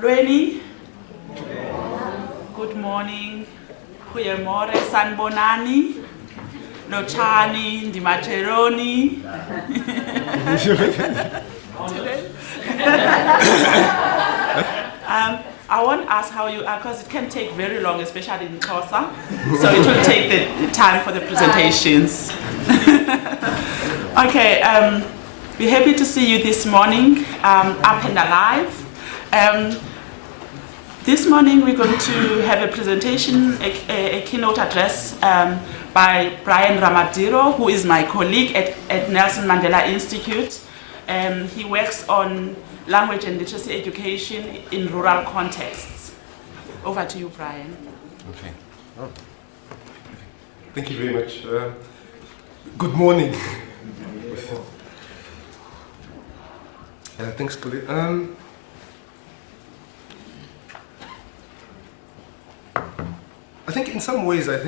Lweni. Good morning. Goeiemorgen, sanbonani. Lochani, ndimacheroni. I won't ask how you are because it can take very long, especially in Xhosa. So it will take the time for the presentations. Okay, we're happy to see you this morning, up and alive. This morning we're going to have a presentation, a keynote address by Brian Ramadiro, who is my colleague at Nelson Mandela Institute. He works on language and literacy education in rural contexts. Over to you, Brian. Okay. Oh. Thank you very much. Good morning. Thanks, Kali. I think in some ways, I'm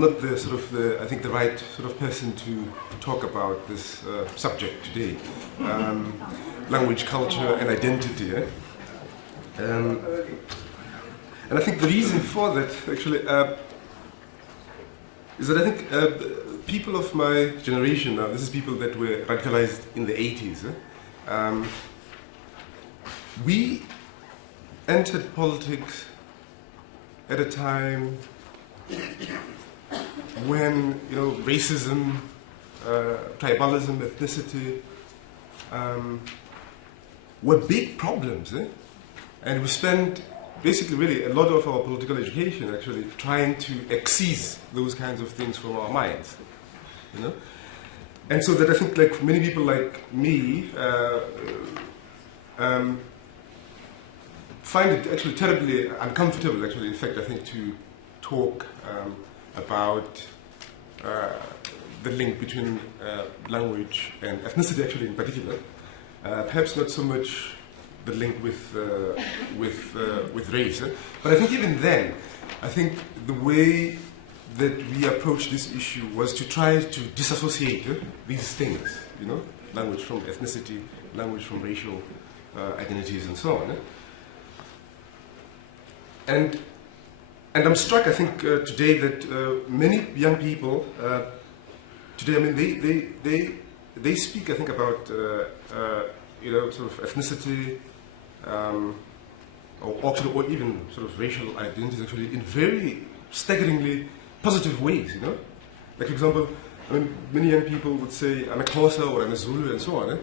not the right sort of person to talk about this subject today, language, culture, and identity. And I think the reason for that actually is that I think people of my generation now, this is people that were radicalized in the 80s. We entered politics at a time when racism, tribalism, ethnicity were big problems, and we spent basically really a lot of our political education actually trying to excise those kinds of things from our minds, and so that I think like many people like me find it actually terribly uncomfortable actually in fact I think to talk about the link between language and ethnicity actually in particular, perhaps not so much the link with race, but I think even then I think the way that we approached this issue was to try to disassociate these things, language from ethnicity, language from racial identities and so on. And I'm struck, I think, today that many young people today, I mean, they speak, I think, about sort of ethnicity, or even sort of racial identities, actually, in very staggeringly positive ways. Like, for example, I mean, many young people would say, "I'm a Xhosa" or "I'm a Zulu" and so on.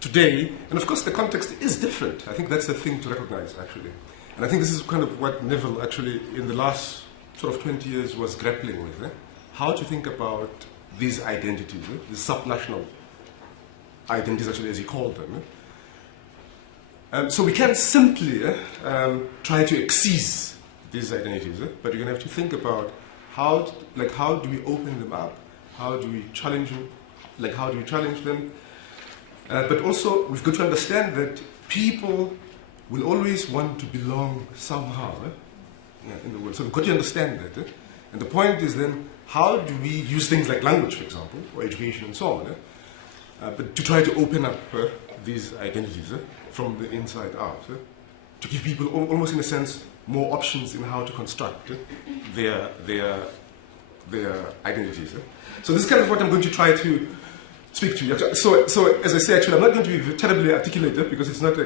Today, and of course, the context is different. I think that's the thing to recognize, actually. And I think this is kind of what Neville actually in the last sort of 20 years was grappling with, how to think about these identities, these subnational identities actually as he called them. So we can't simply try to excise these identities, but you're going to have to think about how do we open them up, how do we challenge them, but also we've got to understand that people will always want to belong somehow in the world. So we've got to understand that. And the point is then, how do we use things like language, for example, or education and so on, but to try to open up these identities from the inside out, to give people almost in a sense more options in how to construct their identities. So this is kind of what I'm going to try to speak to you. So as I say, actually, I'm not going to be terribly articulated because it's not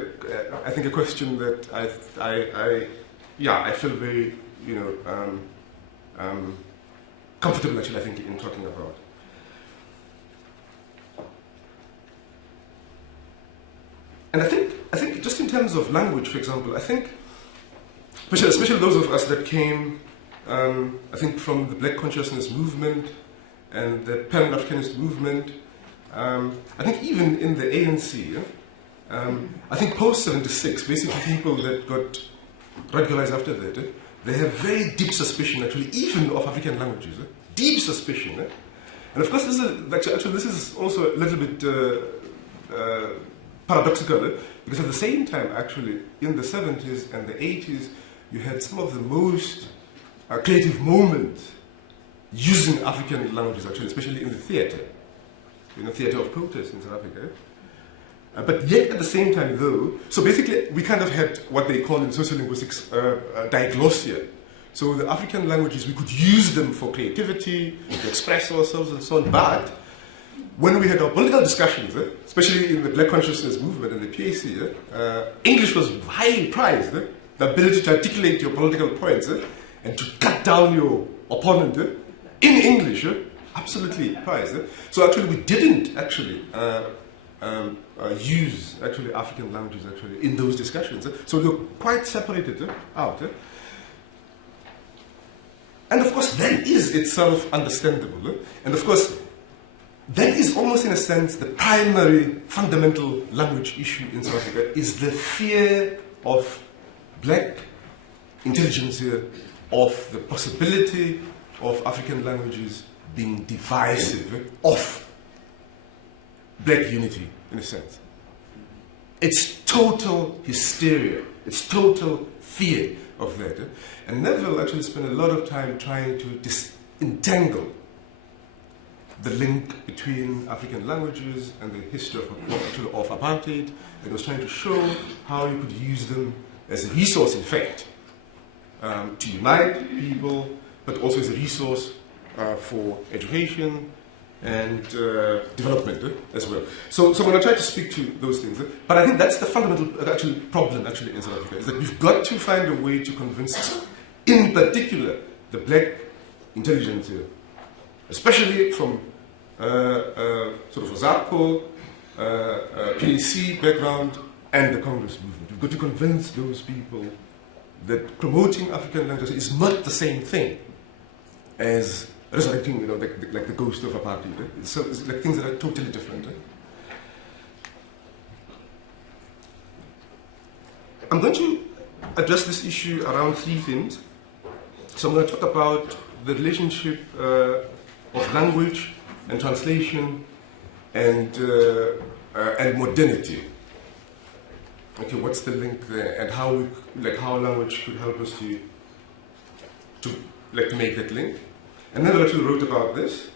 I think a question that I feel very comfortable actually I think in talking about. And I think just in terms of language, for example, I think especially those of us that came I think from the Black consciousness movement and the Pan-Africanist movement. I think even in the ANC, I think post-76, basically people that got radicalized after that, they have very deep suspicion, actually, even of African languages. Deep suspicion. And of course, this is also a little bit paradoxical, because at the same time, actually, in the 70s and the 80s, you had some of the most creative moments using African languages, actually, especially in the theater. Theater of protest in South Africa. But yet at the same time, though, so basically we kind of had what they call in sociolinguistics diglossia. So the African languages, we could use them for creativity, to express ourselves and so on. But when we had our political discussions, especially in the Black consciousness movement and the PAC, English was highly prized. The ability to articulate your political points and to cut down your opponent in English, absolutely prized. So actually we didn't actually use actually African languages actually in those discussions. So they were quite separated out. And of course that is itself understandable. And of course that is almost in a sense the primary fundamental language issue in South Africa is the fear of black intelligentsia of the possibility of African languages being divisive of black unity, in a sense. It's total hysteria. It's total fear of that. And Neville actually spent a lot of time trying to disentangle the link between African languages and the history of apartheid, and was trying to show how you could use them as a resource, in fact, to unite people, but also as a resource for education and development as well. So I'm going to try to speak to those things. But I think that's the fundamental problem in South Africa, is that we've got to find a way to convince, in particular, the black intelligentsia, especially from sort of ZAPO, PAC background, and the Congress movement. We've got to convince those people that promoting African languages is not the same thing as resurrecting, like the ghost of apartheid. So it's like things that are totally different. I'm going to address this issue around three themes. So I'm going to talk about the relationship of language and translation and modernity. Okay, what's the link there, and how language could help us to make that link? And then I actually wrote about this.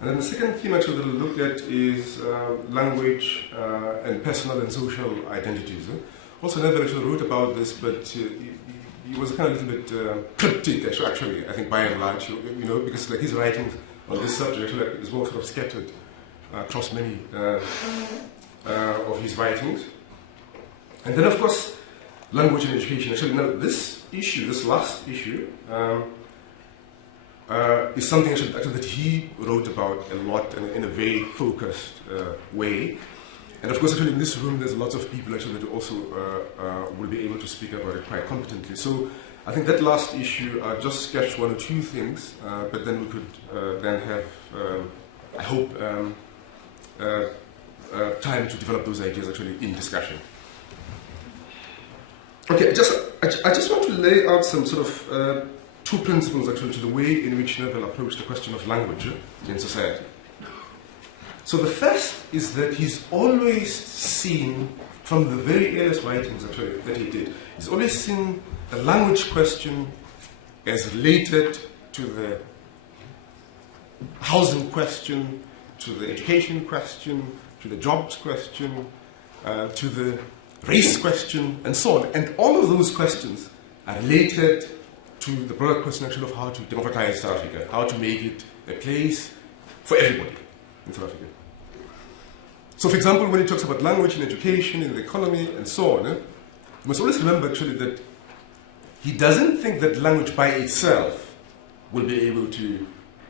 And then the second theme actually that I'll look at is language and personal and social identities. Also, Neville actually wrote about this, but he was kind of a little bit cryptic, actually, I think, by and large, because his writings on this subject is more sort of scattered across many of his writings. And then, of course, language and education. Actually, now this last issue, is something actually that he wrote about a lot in a very focused way. And of course, actually, in this room, there's lots of people actually that also will be able to speak about it quite competently. So I think that last issue, I'll just sketch one or two things, but then we could then have, I hope, time to develop those ideas actually in discussion. Okay, I just want to lay out some sort of two principles actually to the way in which Neville approached the question of language in society. So the first is that he's always seen, from the very earliest writings actually that he did, he's always seen the language question as related to the housing question, to the education question, to the jobs question, to the race question, and so on. And all of those questions are related to the broader question actually of how to democratize South Africa, how to make it a place for everybody in South Africa. So, for example, when he talks about language and education and the economy and so on, you must always remember actually that he doesn't think that language by itself will be able to,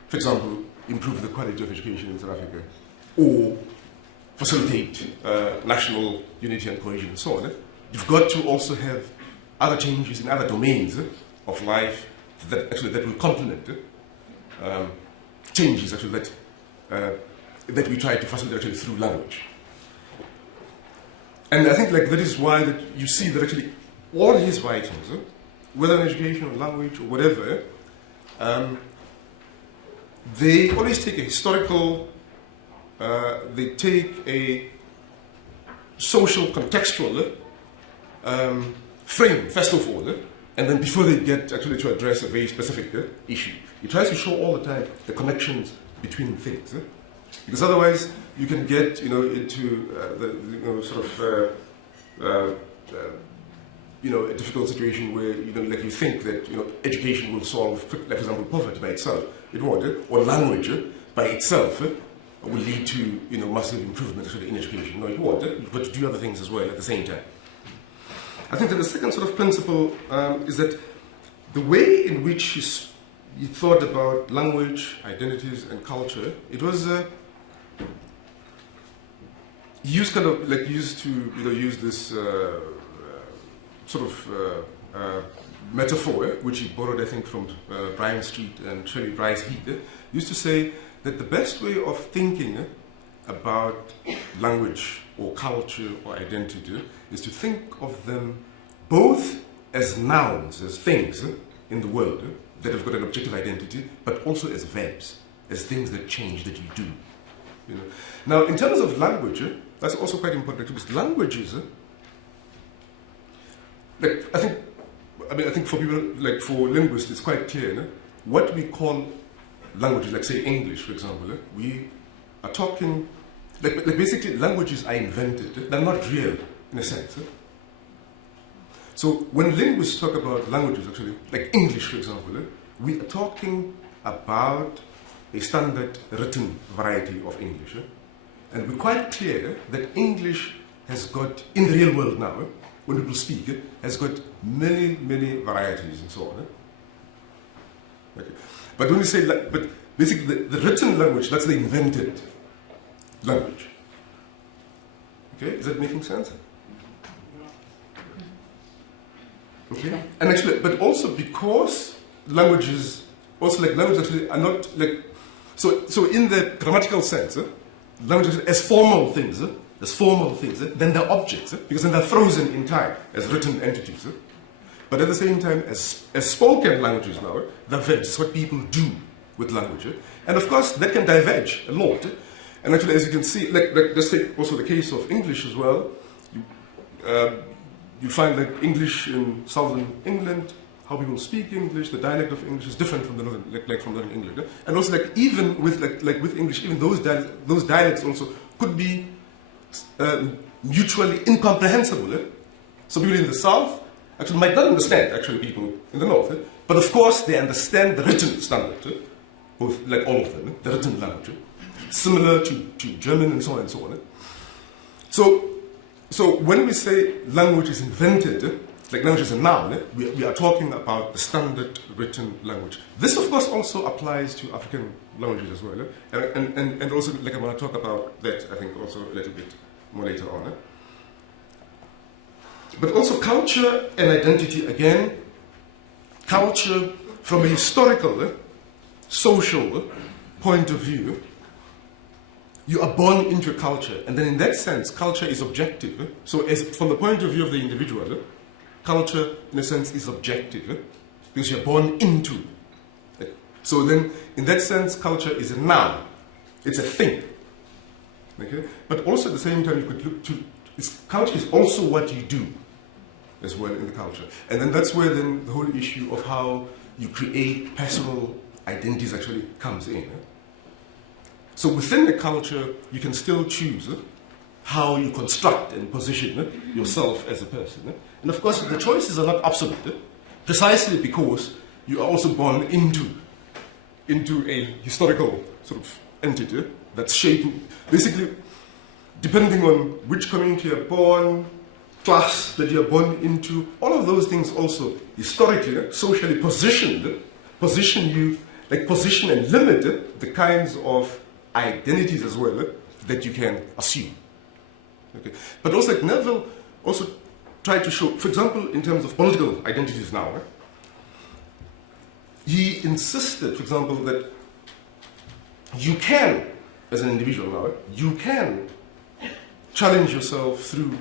for example, improve the quality of education in South Africa or facilitate national unity and cohesion and so on. You've got to also have other changes in other domains of life that will complement changes actually that we try to facilitate actually through language. And I think that is why that you see that actually all his writings, whether in education or language or whatever, they always take a historical, they take a social contextual frame, first of all, and then before they get actually to address a very specific issue. He tries to show all the time the connections between things. Because otherwise, you can get, into a difficult situation where, like you think that, education will solve, like, for example, poverty by itself. It won't, or language by itself will lead to, massive improvements in education. No, it won't. You've got to do other things as well at the same time. I think that the second sort of principle is that the way in which he thought about language, identities, and culture, it was he used use this metaphor, which he borrowed, I think, from Bryan Street and Shelley Bryce Heath. Used to say that the best way of thinking about language or culture or identity is to think of them both as nouns, as things in the world that have got an objective identity, but also as verbs, as things that change, that you do. Now, in terms of language, that's also quite important, because languages, I think for people, like for linguists, it's quite clear. What we call languages, like say English, for example, we are talking, like basically languages are invented, they're not real in a sense. So when linguists talk about languages, actually, like English, for example, we are talking about a standard written variety of English. And we're quite clear that English has got, in the real world now, when people speak, has got many, many varieties and so on. Okay. But when we say, but basically the written language, that's the invented language. Okay, is that making sense? Okay. And actually, but also because languages actually are not like, so in the grammatical sense, languages as formal things, then they're objects, because then they're frozen in time as written entities. But at the same time, as spoken languages now, they're verbs. It's what people do with language. And of course, that can diverge a lot. And actually, as you can see, like let's take also the case of English as well. You find that English in southern England, how people speak English, the dialect of English is different from the northern, from northern England. And also, even with with English, even those dialects also could be mutually incomprehensible. So people in the south actually might not understand people in the north. But of course, they understand the written standard, both all of them, the written language, similar to German and so on and so on. So when we say language is invented, like language is a noun, we are talking about the standard written language. This, of course, also applies to African languages as well. And also, I want to talk about that, I think, also a little bit more later on. But also culture and identity, again, culture from a historical, social point of view. You are born into a culture, and then in that sense, culture is objective. So from the point of view of the individual, culture, in a sense, is objective, because you're born into it. So then, in that sense, culture is a noun. It's a thing. Okay? But also at the same time, you could look to, culture is also what you do as well in the culture. And then that's where then the whole issue of how you create personal identities actually comes in. So within the culture, you can still choose how you construct and position yourself as a person. And of course, the choices are not absolute, precisely because you are also born into a historical sort of entity that's shaping, basically, depending on which community you're born, class that you're born into, all of those things also historically, socially position you, position and limit the kinds of identities as well that you can assume. Okay. But also, Neville also tried to show, for example, in terms of political identities now, he insisted, for example, that you can, as an individual now, you can challenge yourself through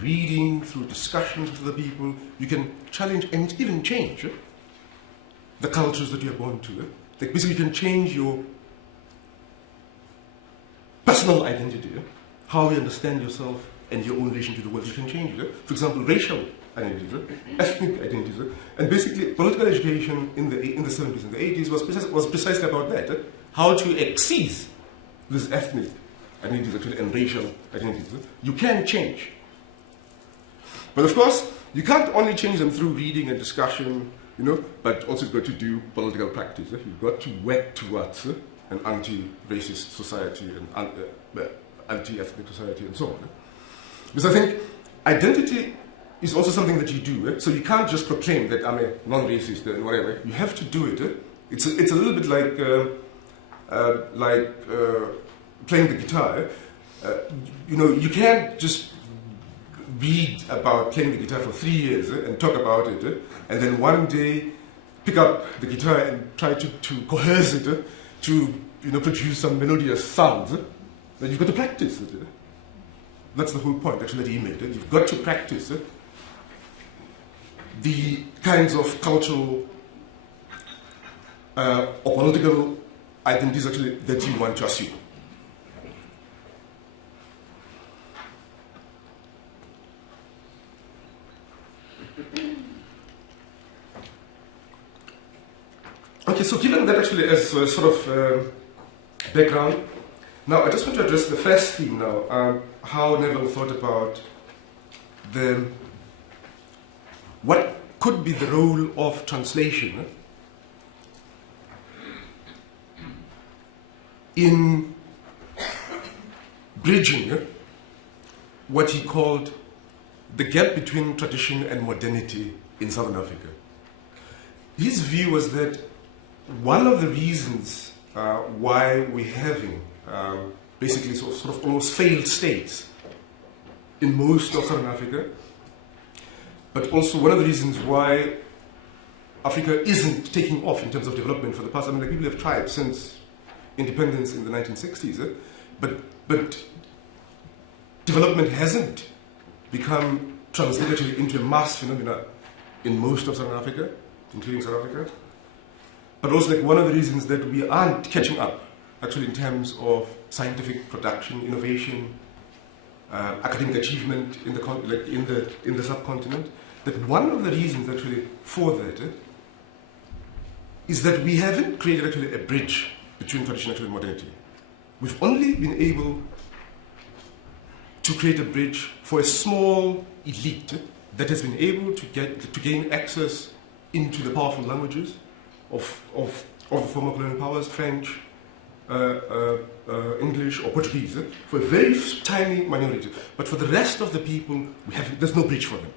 reading, through discussions with other people. You can challenge and even change the cultures that you're born to. Basically, you can change your personal identity, how you understand yourself and your own relation to the world. You can change it. For example, racial identities, ethnic identities, and basically political education in the 70s and the 80s was precisely about that. how to exceed this ethnic identities actually and racial identities. You can change. But of course, you can't only change them through reading and discussion, but also you've got to do political practice. You've got to work towards an anti-racist society and anti-ethnic society and so on. Because I think identity is also something that you do. So you can't just proclaim that I'm a non-racist and whatever. You have to do it. It's a little bit like playing the guitar. You can't just read about playing the guitar for 3 years and talk about it, and then one day pick up the guitar and try to coerce it to produce some melodious sounds. Then you've got to practice it. That's the whole point, actually, that he made. You've got to practice the kinds of cultural or political identities actually that you want to assume. Okay, so given that actually as sort of background, now I just want to address the first theme now, how Neville thought about what could be the role of translation in bridging what he called the gap between tradition and modernity in Southern Africa. His view was that one of the reasons why we're having basically sort of almost failed states in most of Southern Africa, but also one of the reasons why Africa isn't taking off in terms of development for the past, people have tried since independence in the 1960s, but development hasn't become translated into a mass phenomena in most of Southern Africa, including South Africa. But also one of the reasons that we aren't catching up actually in terms of scientific production, innovation, academic achievement in the subcontinent, that one of the reasons actually for that is that we haven't created actually a bridge between tradition and modernity. We've only been able to create a bridge for a small elite that has been able to gain access into the powerful languages of the former colonial powers, French, English or Portuguese, for a very tiny minority. But for the rest of the people, there's no bridge for them.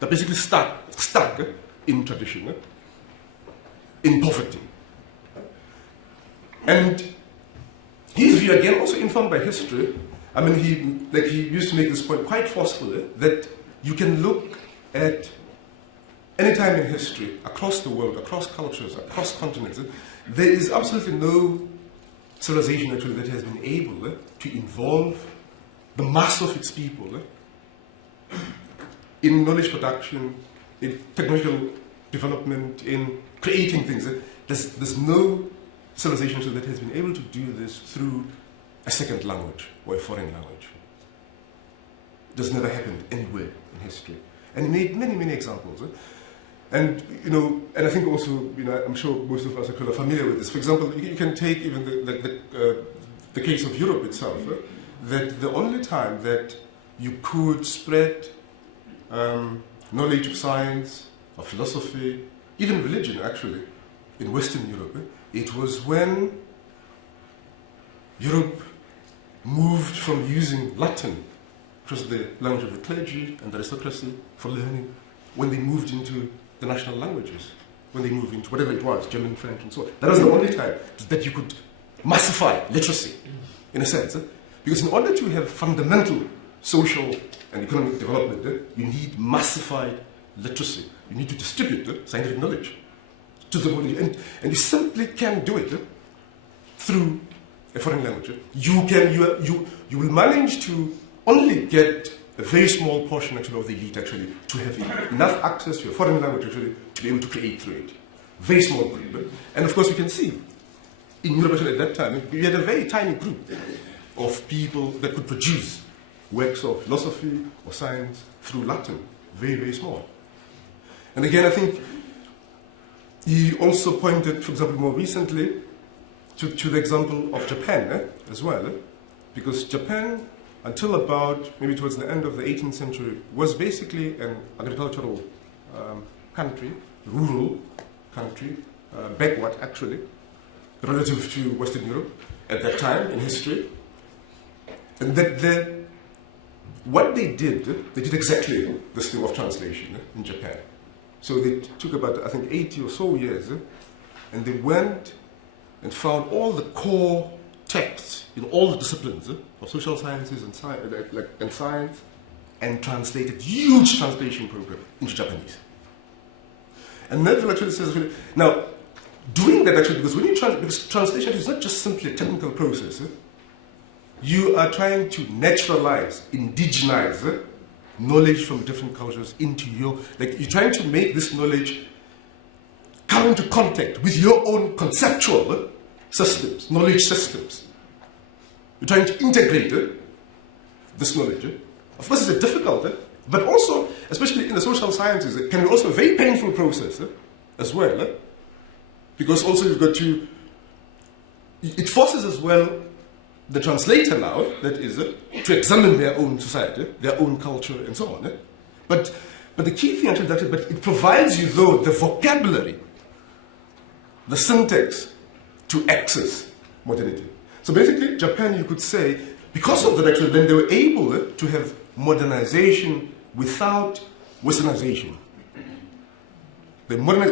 They're basically stuck in tradition, in poverty. And his view, again, also informed by history, he used to make this point quite forcefully, that you can look at any time in history, across the world, across cultures, across continents, there is absolutely no civilization actually that has been able to involve the mass of its people in knowledge production, in technological development, in creating things. There's no civilization that has been able to do this through a second language or a foreign language. It has never happened anywhere in history. And he made many, many examples. And I think also, I'm sure most of us are kind of familiar with this. For example, you can take even the case of Europe itself, that the only time that you could spread knowledge of science, of philosophy, even religion actually, in Western Europe, it was when Europe moved from using Latin, which was the language of the clergy and the aristocracy, for learning, when they moved into the national languages, when they moved into whatever it was, German, French, and so on. That was the only time that you could massify literacy, in a sense. Because in order to have fundamental social and economic development, you need massified literacy. You need to distribute scientific knowledge to the world. And you simply can't do it through a foreign language. You will manage to only get a very small portion actually of the elite actually to have enough access to a foreign language actually to be able to create through it. Very small group. And of course we can see in Europe actually at that time we had a very tiny group of people that could produce works of philosophy or science through Latin. Very, very small. And again, I think he also pointed, for example, more recently, to the example of Japan as well, because Japan, until about maybe towards the end of the 18th century, was basically an agricultural country, rural country, backward actually, relative to Western Europe at that time in history. And that what they did exactly this thing of translation in Japan. So they took about, I think, 80 or so years, and they went and found all the core texts in all the disciplines of social sciences and science, and translated huge translation program into Japanese. And Neville actually says, now, doing that actually, because because translation is not just simply a technical process, you are trying to naturalize, indigenize knowledge from different cultures into you're trying to make this knowledge come into contact with your own conceptual systems, knowledge systems. You're trying to integrate this knowledge. Of course, it's a difficult, but also, especially in the social sciences, it can be also a very painful process as well. Because also you've got to, it forces as well the translator now, that is, to examine their own society, their own culture, and so on. But the key thing actually is that it provides you, though, the vocabulary, the syntax to access modernity. So basically, Japan, you could say, because of that, actually, then they were able to have modernization without westernization. They modernize,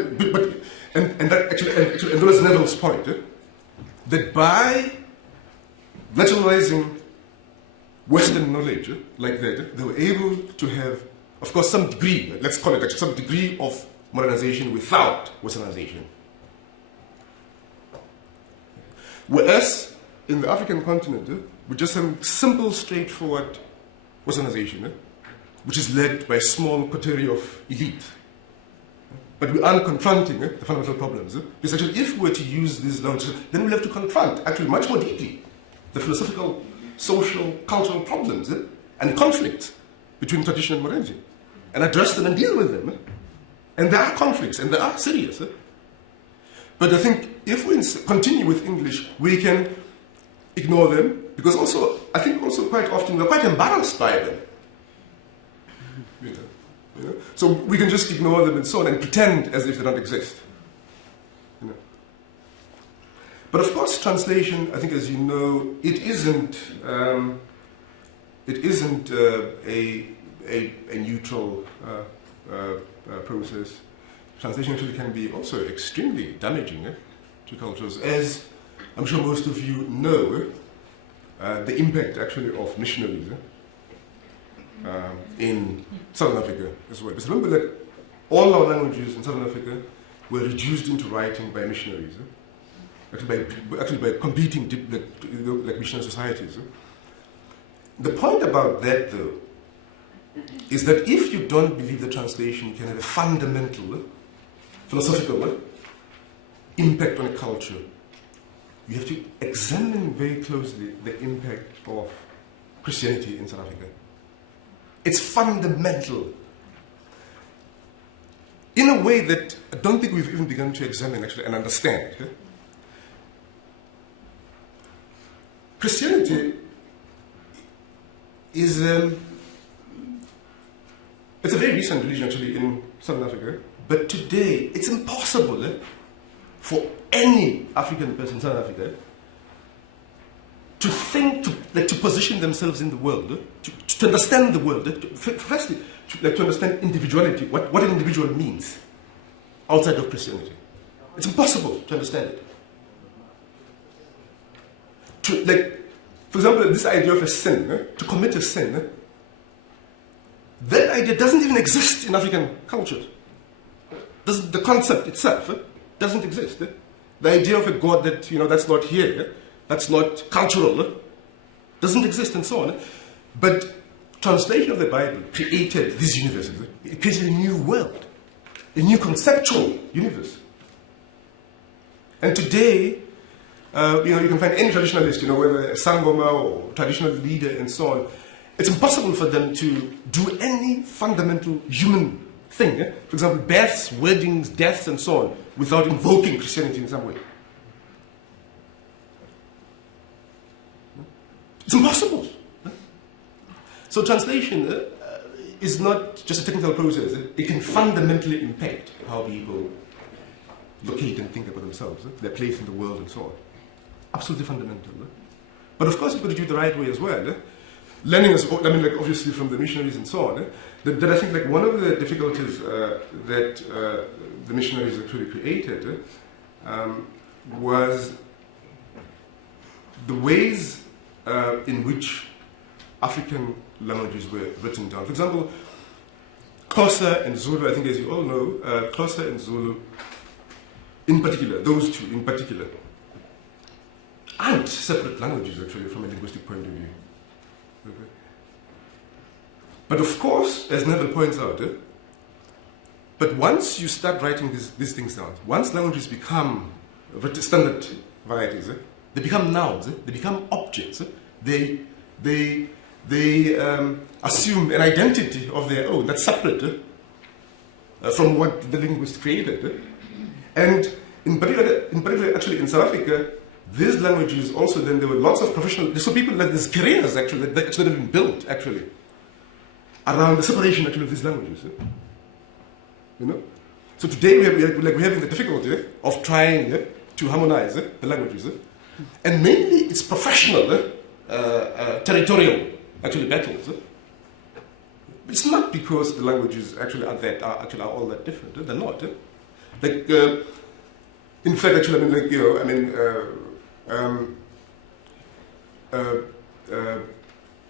and that actually, and that was Neville's point, that by naturalizing Western knowledge like that, they were able to have, of course, some degree, let's call it actually, some degree of modernization without westernization. Whereas in the African continent, we just have simple, straightforward westernization, which is led by a small coterie of elite. But we aren't confronting the fundamental problems. Because actually, if we were to use these languages, then we'll have to confront, actually, much more deeply, the philosophical, social, cultural problems and conflicts between tradition and modernity, and address them and deal with them. And there are conflicts, and they are serious. But I think if we continue with English, we can ignore them, because also, I think also quite often we're quite embarrassed by them. You know? So we can just ignore them and so on and pretend as if they don't exist. You know? But of course, translation, I think, as you know, it isn't a neutral process. Translation actually can be also extremely damaging to cultures, as I'm sure most of you know. The impact actually of missionaries in Southern Africa as well. Because remember that all our languages in Southern Africa were reduced into writing by missionaries, actually by competing like missionary societies. The point about that, though, is that if you don't believe the translation can have a fundamental philosophical impact on a culture, you have to examine very closely the impact of Christianity in South Africa. It's fundamental in a way that I don't think we've even begun to examine actually and understand. Christianity is it's a very recent religion actually in Southern Africa, but today it's impossible for any African person in South Africa to think, to position themselves in the world, to understand the world, firstly, to understand individuality, what an individual means outside of Christianity. It's impossible to understand it. For example, this idea of a sin, to commit a sin, that idea doesn't even exist in African cultures. The concept itself doesn't exist. The idea of a God that, that's not here, that's not cultural, doesn't exist, and so on. But translation of the Bible created these universes. It created a new world, a new conceptual universe. And today, you can find any traditionalist, whether a Sangoma or traditional leader and so on, it's impossible for them to do any fundamental human thing. For example, births, weddings, deaths, and so on, without invoking Christianity in some way. It's impossible. So translation is not just a technical process. It can fundamentally impact how people locate and think about themselves, their place in the world and so on. Absolutely fundamental. But of course, you've got to do it the right way as well. Learning is, obviously from the missionaries and so on, that I think one of the difficulties that the missionaries actually created was the ways in which African languages were written down. For example, Xhosa and Zulu, I think as you all know, Xhosa and Zulu in particular, those two in particular, aren't separate languages actually from a linguistic point of view. Okay. But of course, as Neville points out, but once you start writing these things down, once languages become standard varieties, they become nouns, they become objects, they assume an identity of their own that's separate from what the linguist created. And in particular, actually in South Africa, these languages also, then there were lots of professional, so people like these careers actually that have been built actually around the separation actually of these languages. You know? So today we're having the difficulty of trying to harmonize the languages. And mainly it's professional, territorial actually battles. It's not because the languages actually are all that different. They're not. In fact, actually,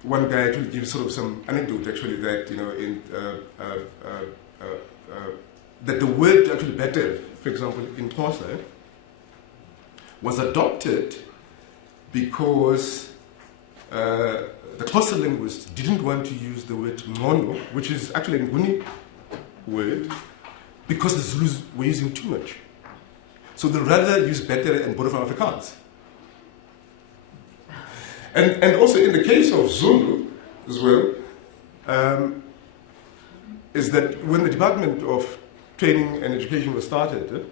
one guy actually gives sort of some anecdote actually that that the word actually better, for example, in Xhosa, was adopted because the Xhosa linguists didn't want to use the word ngono, which is actually a Nguni word, because the Zulus were using too much. So they'd rather use better and borrow from Afrikaans. And also in the case of Zulu as well, is that when the Department of Training and Education was started,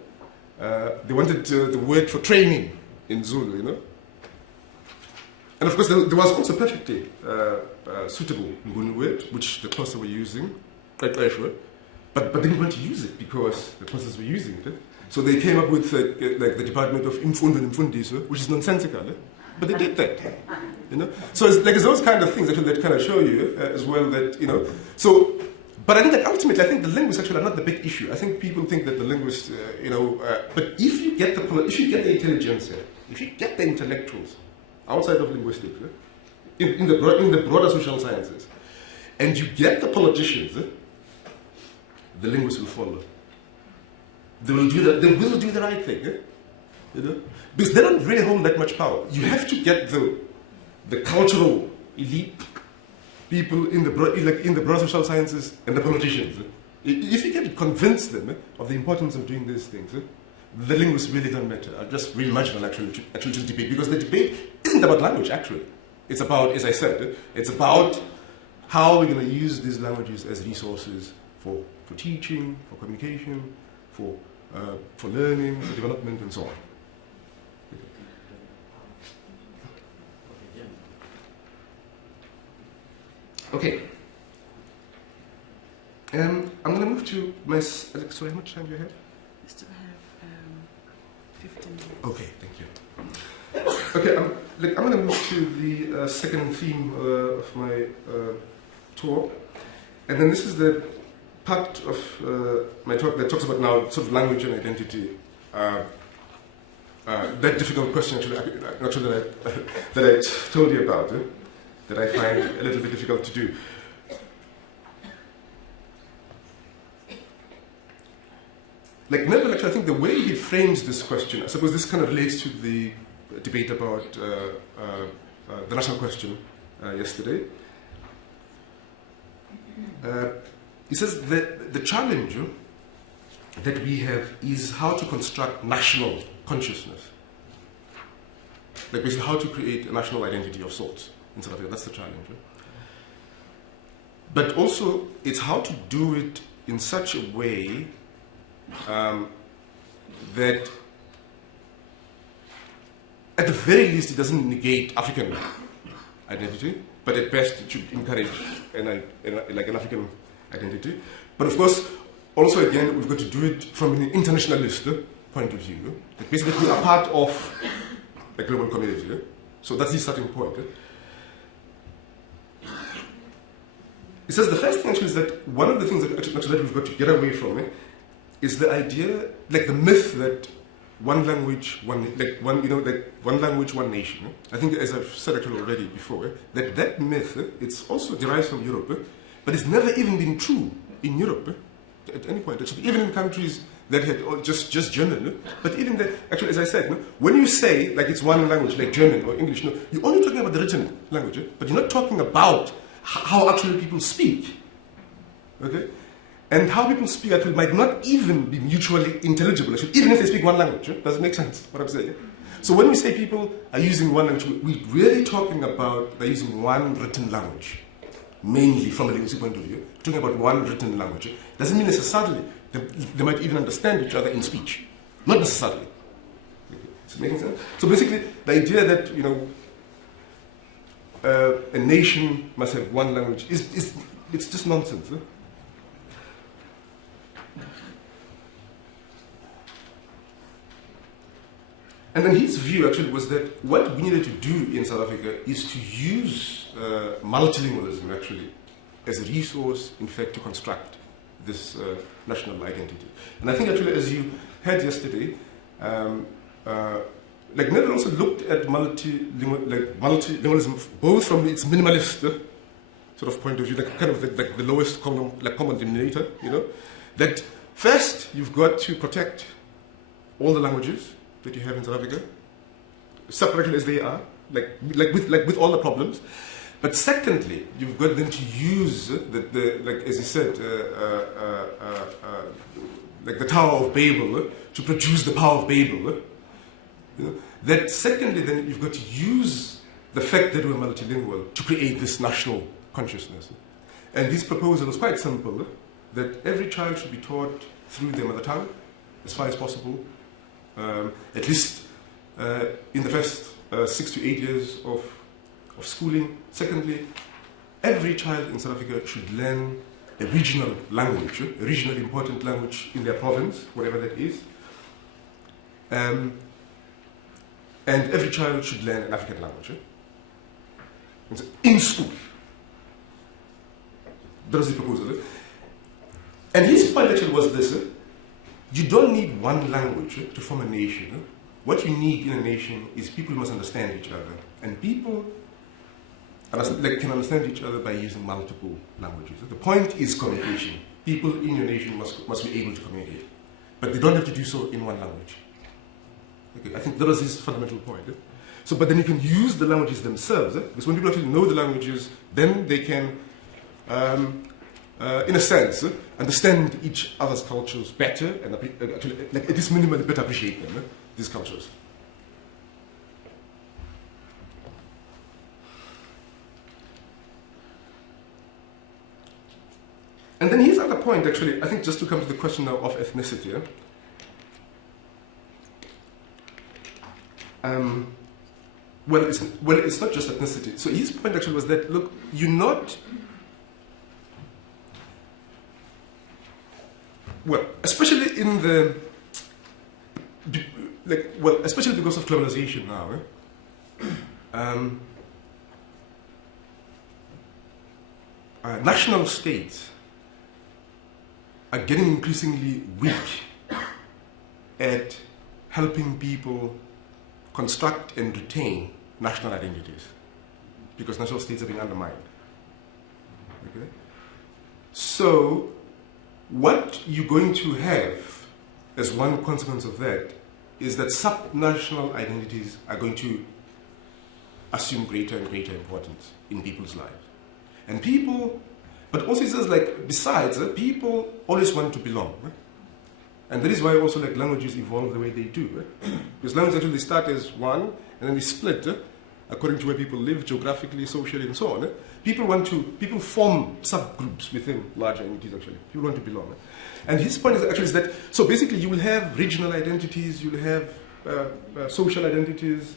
they wanted the word for training in Zulu, you know. And of course there was also perfectly suitable Nguni word, which the Xhosa were using, quite sure, but they didn't want to use it because the Xhosas were using it. So they came up with like the Department of Imfundo and Imfundiso, which is nonsensical, but they did that, you know. So it's those kind of things actually that kind of show you as well that, you know. So, but I think that ultimately, I think the linguists actually are not the big issue. I think people think that the linguists, but if you get the intelligentsia, if you get the intellectuals outside of linguistics, in the broader social sciences, and you get the politicians, the linguists will follow. They will do the right thing, you know, because they don't really hold that much power. You have to get the cultural elite people in the broad social sciences and the politicians. If you can convince them of the importance of doing these things, the linguists really don't matter. I just really marginal actually to debate, because the debate isn't about language actually. It's about, as I said, it's about how we're going to use these languages as resources for teaching, for communication, for learning, for development, and so on. Okay. I'm going to move to my... Sorry, how much time do you have? We still have 15 minutes. Okay, thank you. Okay, I'm going to move to the second theme of my talk. And then this is the part of my talk that talks about now sort of language and identity. That difficult question actually that I told you about, that I find a little bit difficult to do. Like Neville, actually, I think the way he frames this question, I suppose this kind of relates to the debate about the national question yesterday. He says that the challenge that we have is how to construct national consciousness. Like basically how to create a national identity of sorts in South Africa. That's the challenge. But also, it's how to do it in such a way that at the very least it doesn't negate African identity, but at best it should encourage like an African identity. But of course, also again, we've got to do it from an internationalist point of view. That basically we are part of a global community. So that's the starting point. It says the first thing actually is that one of the things that actually that we've got to get away from is the idea, like the myth that one language, one language, one nation. I think, as I've said actually already before, that myth, it's also derives from Europe, but it's never even been true in Europe at any point. Actually, even in countries that had just German, but even that, actually, as I said, when you say like it's one language, like German or English, you're only talking about the written language, but you're not talking about how actually people speak. Okay? And how people speak actually might not even be mutually intelligible, actually, even if they speak one language. Does it make sense what I'm saying? So when we say people are using one language, we're really talking about they're using one written language, mainly from a linguistic point of view. We're talking about one written language. Doesn't mean necessarily they might even understand each other in speech. Not necessarily. Okay. Is it making sense? So basically, the idea that a nation must have one language it's just nonsense. And then his view actually was that what we needed to do in South Africa is to use multilingualism actually as a resource, in fact, to construct this national identity. And I think actually, as you heard yesterday, like Neville also looked at multilingualism both from its minimalist sort of point of view, like kind of like the lowest common denominator, that first you've got to protect all the languages that you have in South Africa, separately as they are, like with all the problems. But secondly, you've got then to use like as you said, like the Tower of Babel to produce the Power of Babel. That secondly, then you've got to use the fact that we're multilingual to create this national consciousness. And his proposal was quite simple: that every child should be taught through their mother tongue as far as possible. At least in the first 6 to 8 years of schooling. Secondly, every child in South Africa should learn a regional language, a regionally important language in their province, whatever that is. And every child should learn an African language in school. That was the proposal. And his point actually was this: you don't need one language to form a nation. What you need in a nation is people must understand each other. And people can understand each other by using multiple languages. The point is communication. People in your nation must be able to communicate. But they don't have to do so in one language. Okay, I think that was his fundamental point. So, but then you can use the languages themselves. Because when people actually know the languages, then they can in a sense, understand each other's cultures better and actually, like, at least minimally better appreciate them, these cultures. And then here's another point, actually, I think, just to come to the question now of ethnicity. Well, it's not just ethnicity. So his point actually was that, look, you're not... Well, especially in the, especially because of globalization now, national states are getting increasingly weak at helping people construct and retain national identities, because national states are being undermined. Okay? So, what you're going to have as one consequence of that is that subnational identities are going to assume greater and greater importance in people's lives. And people, but also it says, like, besides, people always want to belong. Right? And that is why also, like, languages evolve the way they do. Right? Because languages actually start as one, and then they split according to where people live geographically, socially, and so on. People form subgroups within larger entities, actually. People want to belong. And his point is that, so basically you will have regional identities, you will have social identities,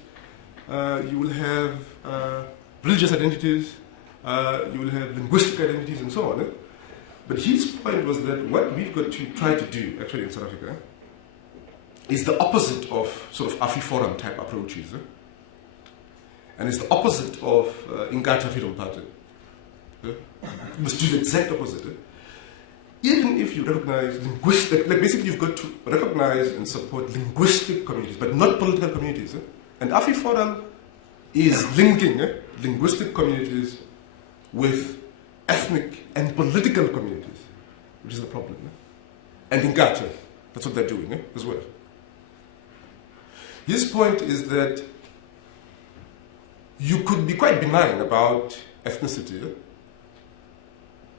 you will have religious identities, you will have linguistic identities, and so on. But his point was that what we've got to try to do, actually, in South Africa, is the opposite of sort of Afiforum type approaches. And it's the opposite of Inkatha Freedom Party. You must do the exact opposite. Even if you recognize linguistic, like basically you've got to recognize and support linguistic communities, but not political communities. And Afiforum is linking linguistic communities with ethnic and political communities, which is the problem. And Inkatha, that's what they're doing as well. His point is that you could be quite benign about ethnicity,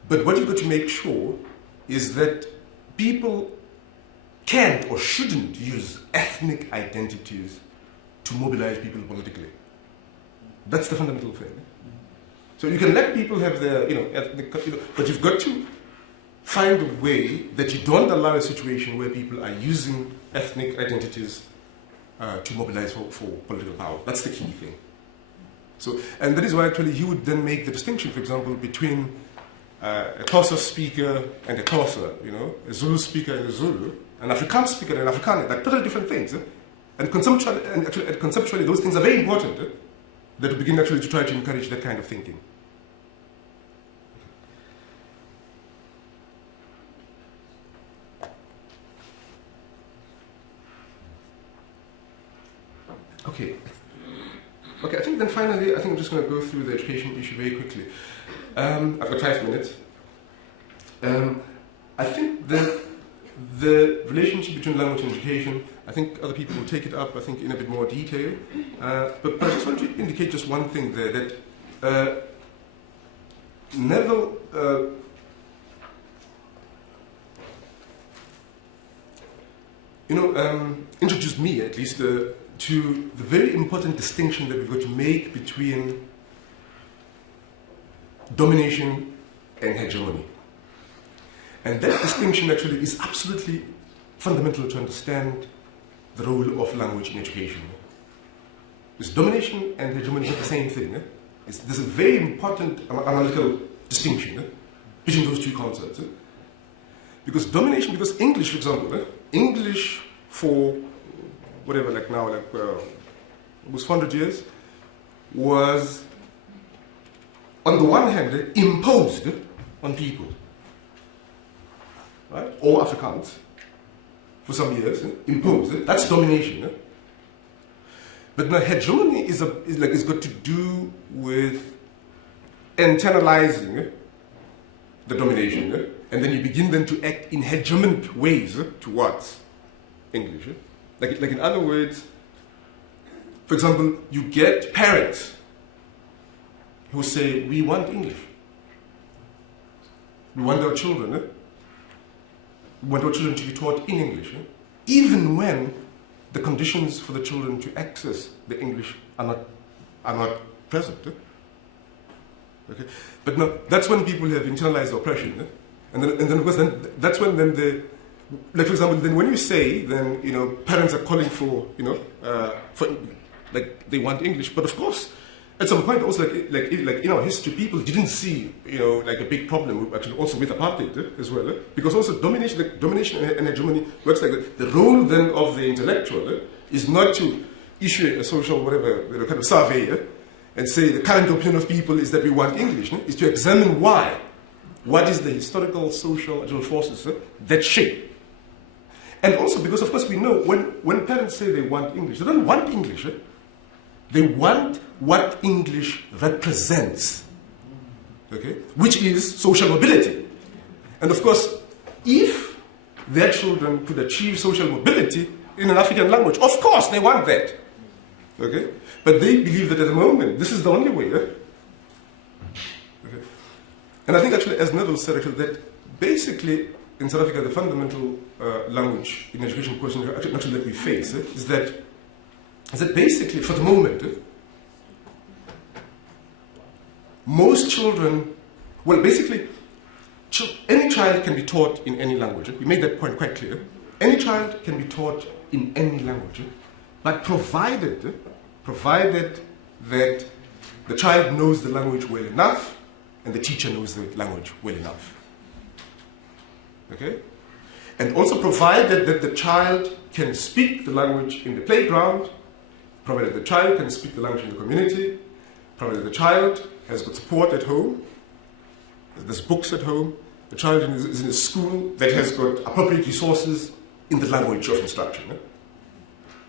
but what you've got to make sure is that people can't or shouldn't use ethnic identities to mobilize people politically. That's the fundamental thing. So you can let people have their, ethnic, but you've got to find a way that you don't allow a situation where people are using ethnic identities to mobilize for political power. That's the key thing. So, and that is why actually he would then make the distinction, for example, between a Xhosa speaker and a Xhosa, a Zulu speaker and a Zulu, an Afrikaans speaker and an Afrikaner. They're totally different things. And conceptually, those things are very important. That we begin actually to try to encourage that kind of thinking. Okay, I think then finally, I think I'm just going to go through the education issue very quickly. I've got 5 minutes. I think that the relationship between language and education, I think other people will take it up, I think, in a bit more detail. But I just want to indicate just one thing there, that Neville introduced me, at least, to the very important distinction that we've got to make between domination and hegemony. And that distinction actually is absolutely fundamental to understand the role of language in education. Because domination and hegemony are the same thing. There's a very important analytical distinction between those two concepts. Because domination, because English, for example, English for whatever, almost 400 years, was, on the one hand, imposed on people, right? Or Afrikaans, for some years, imposed. That's domination. But now hegemony is got to do with internalizing the domination, and then you begin then to act in hegemonic ways towards English. Like in other words, for example, you get parents who say, we want English. We want our children. We want our children to be taught in English. Even when the conditions for the children to access the English are not present. Okay? But no, that's when people have internalized oppression. And then of course, that's when the, like for example, then when you say, then, parents are calling for, like they want English, but of course, at some point also, like in our history, people didn't see, like a big problem actually also with apartheid as well, because also domination and hegemony works like that. The role then of the intellectual is not to issue a social whatever kind of survey and say the current opinion of people is that we want English. Is to examine why. What is the historical, social, actual forces that shape? And also because of course we know when parents say they want English, they don't want English. They want what English represents, okay? Which is social mobility. And of course, if their children could achieve social mobility in an African language, of course they want that, okay? But they believe that at the moment, this is the only way. Okay? And I think actually, as Neville said, actually, that basically in South Africa, the fundamental language in education question actually that we face is that basically, for the moment, most children, well, basically, any child can be taught in any language. We made that point quite clear. Any child can be taught in any language, but provided that the child knows the language well enough, and the teacher knows the language well enough. Okay? And also provided that the child can speak the language in the playground, provided the child can speak the language in the community, provided the child has got support at home, there's books at home, the child is in a school that has got appropriate resources in the language of instruction.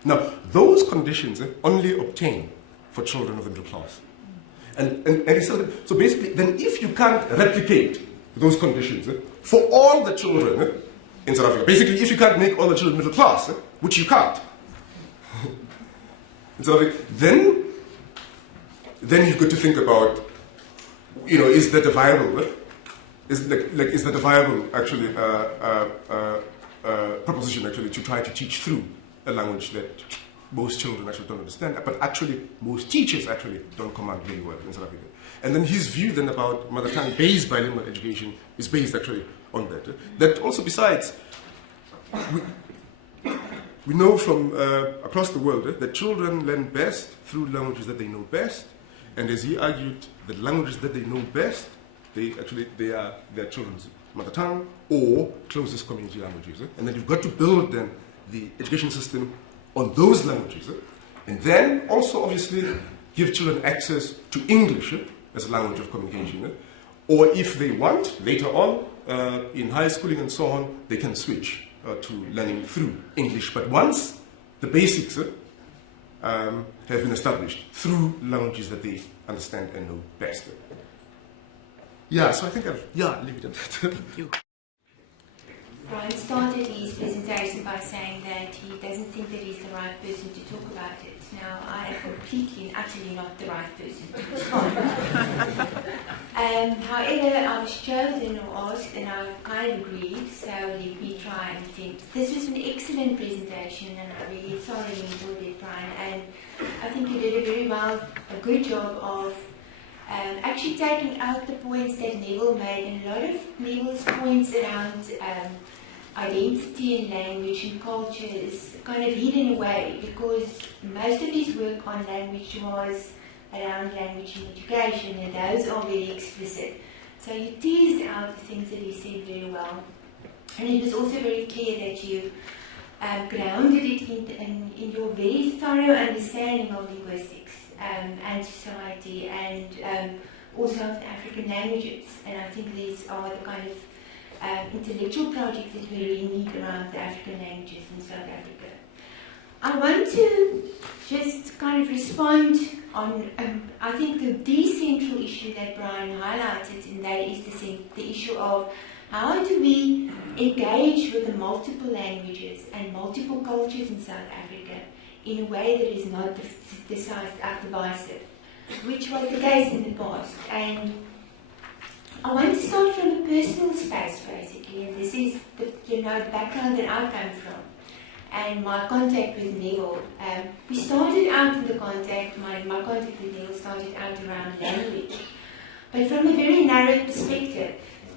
Now, those conditions only obtain for children of the middle class. So basically, then if you can't replicate those conditions for all the children in South Africa, basically if you can't make all the children middle class, which you can't, in South Africa, then you've got to think about, is that a viable, is that a viable actually proposition actually to try to teach through a language that most children actually don't understand, but actually most teachers actually don't command very well in South Africa. And then his view then about mother tongue-based bilingual education is based actually on that. That also besides, we know from across the world that children learn best through languages that they know best, and as he argued, the languages that they know best, they are their children's mother tongue or closest community languages. And then you've got to build then the education system on those languages, and then also obviously give children access to English as a language of communication, or if they want later on in high schooling and so on, they can switch to learning through English. But once the basics have been established through languages that they understand and know best. Yeah, so I think I'll leave it at that. Thank you. Brian started his presentation by saying that he doesn't think that he's the right person to talk about it. Now, I am completely and utterly not the right person to respond. However, I was chosen or asked, and I kind of agreed, so let me try and attempt. This was an excellent presentation, and I really thoroughly enjoyed it, Brian, and I think you did a good job of actually taking out the points that Neville made, and a lot of Neville's points around identity and language and culture is kind of hidden away, because most of his work on language was around language and education, and those are very explicit. So you teased out the things that he said very well, and it was also very clear that you grounded it in your very thorough understanding of linguistics and society, and also of the African languages. And I think these are the kind of intellectual projects that we really need around the African languages in South Africa. I want to just kind of respond on, I think, the central issue that Brian highlighted, and that is the issue of how do we engage with the multiple languages and multiple cultures in South Africa in a way that is not divisive, which was the case in the past. And I want to start from a personal space, basically, and this is the background that I come from, and my contact with Neville. We started out in the contact, my contact with Neville started out around language, but from a very narrow perspective.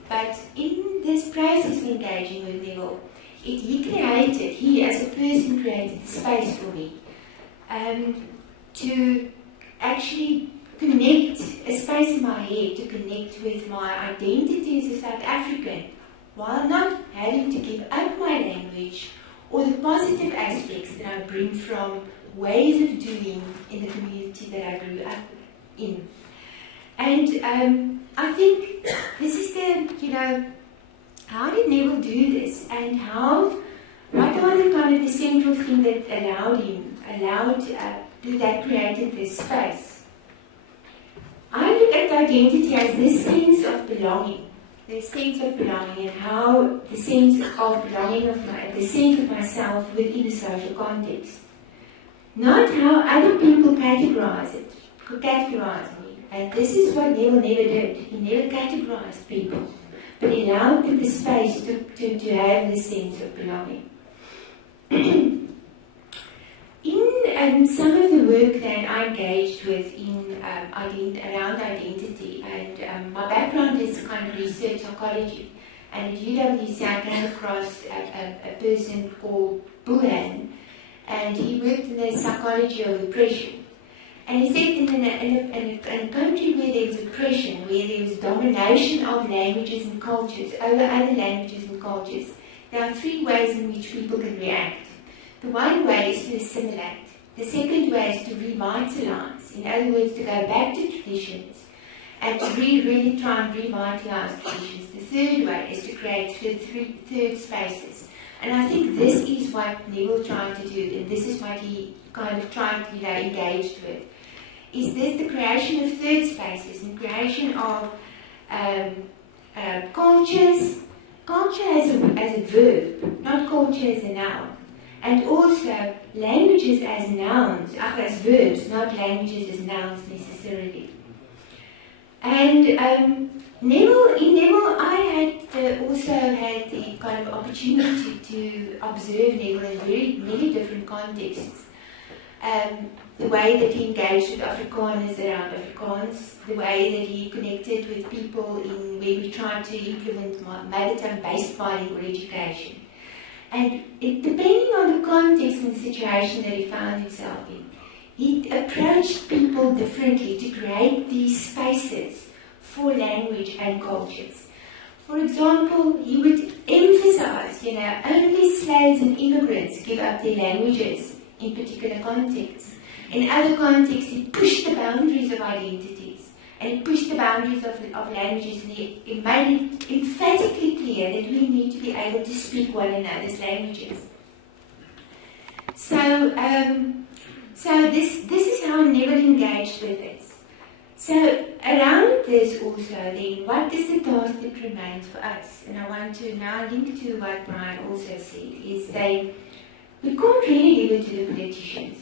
But in this process of engaging with Neville, he as a person created the space for me to actually connect, a space in my head to connect with my identity as a South African, while not having to give up my language or the positive aspects that I bring from ways of doing in the community that I grew up in. And I think this is how did Neville do this, and what are the kind of the central thing that that created this space? I look at identity as this sense of belonging, and how the sense of belonging the sense of myself within a social context. Not how other people categorize me. And this is what Neville never did. He never categorized people, but he allowed them the space to have this sense of belonging. In some of the work that I engaged with around identity, and my background is kind of research psychology, and at UWC I came across a person called Buhan, and he worked in the psychology of oppression. And he said in a country where there was oppression, where there was domination of languages and cultures over other languages and cultures, there are three ways in which people can react. The one way is to assimilate. The second way is to revitalize. In other words, to go back to traditions and to really try and revitalize traditions. The third way is to create third spaces. And I think this is what Neville tried to do, and this is what he kind of tried to engage with. Is this the creation of third spaces and creation of cultures, culture as a verb, not culture as a noun, and also languages as nouns, as verbs, not languages as nouns necessarily. And in Neville, I had also had the kind of opportunity to observe Neville in very many different contexts. The way that he engaged with Afrikaners around Afrikaans, the way that he connected with people where we tried to implement mother tongue-based bilingual education. And depending on the context and the situation that he found himself in, he approached people differently to create these spaces for language and cultures. For example, he would emphasize, only slaves and immigrants give up their languages in particular contexts. In other contexts, he pushed the boundaries of identities, and he pushed the boundaries of languages, and he made it emphatically clear that we need to be able to speak one another's languages. So this is how Neville engaged with this. So around this also, then, what is the task that remains for us? And I want to now link to what Brian also said, is we can't really leave it to the politicians.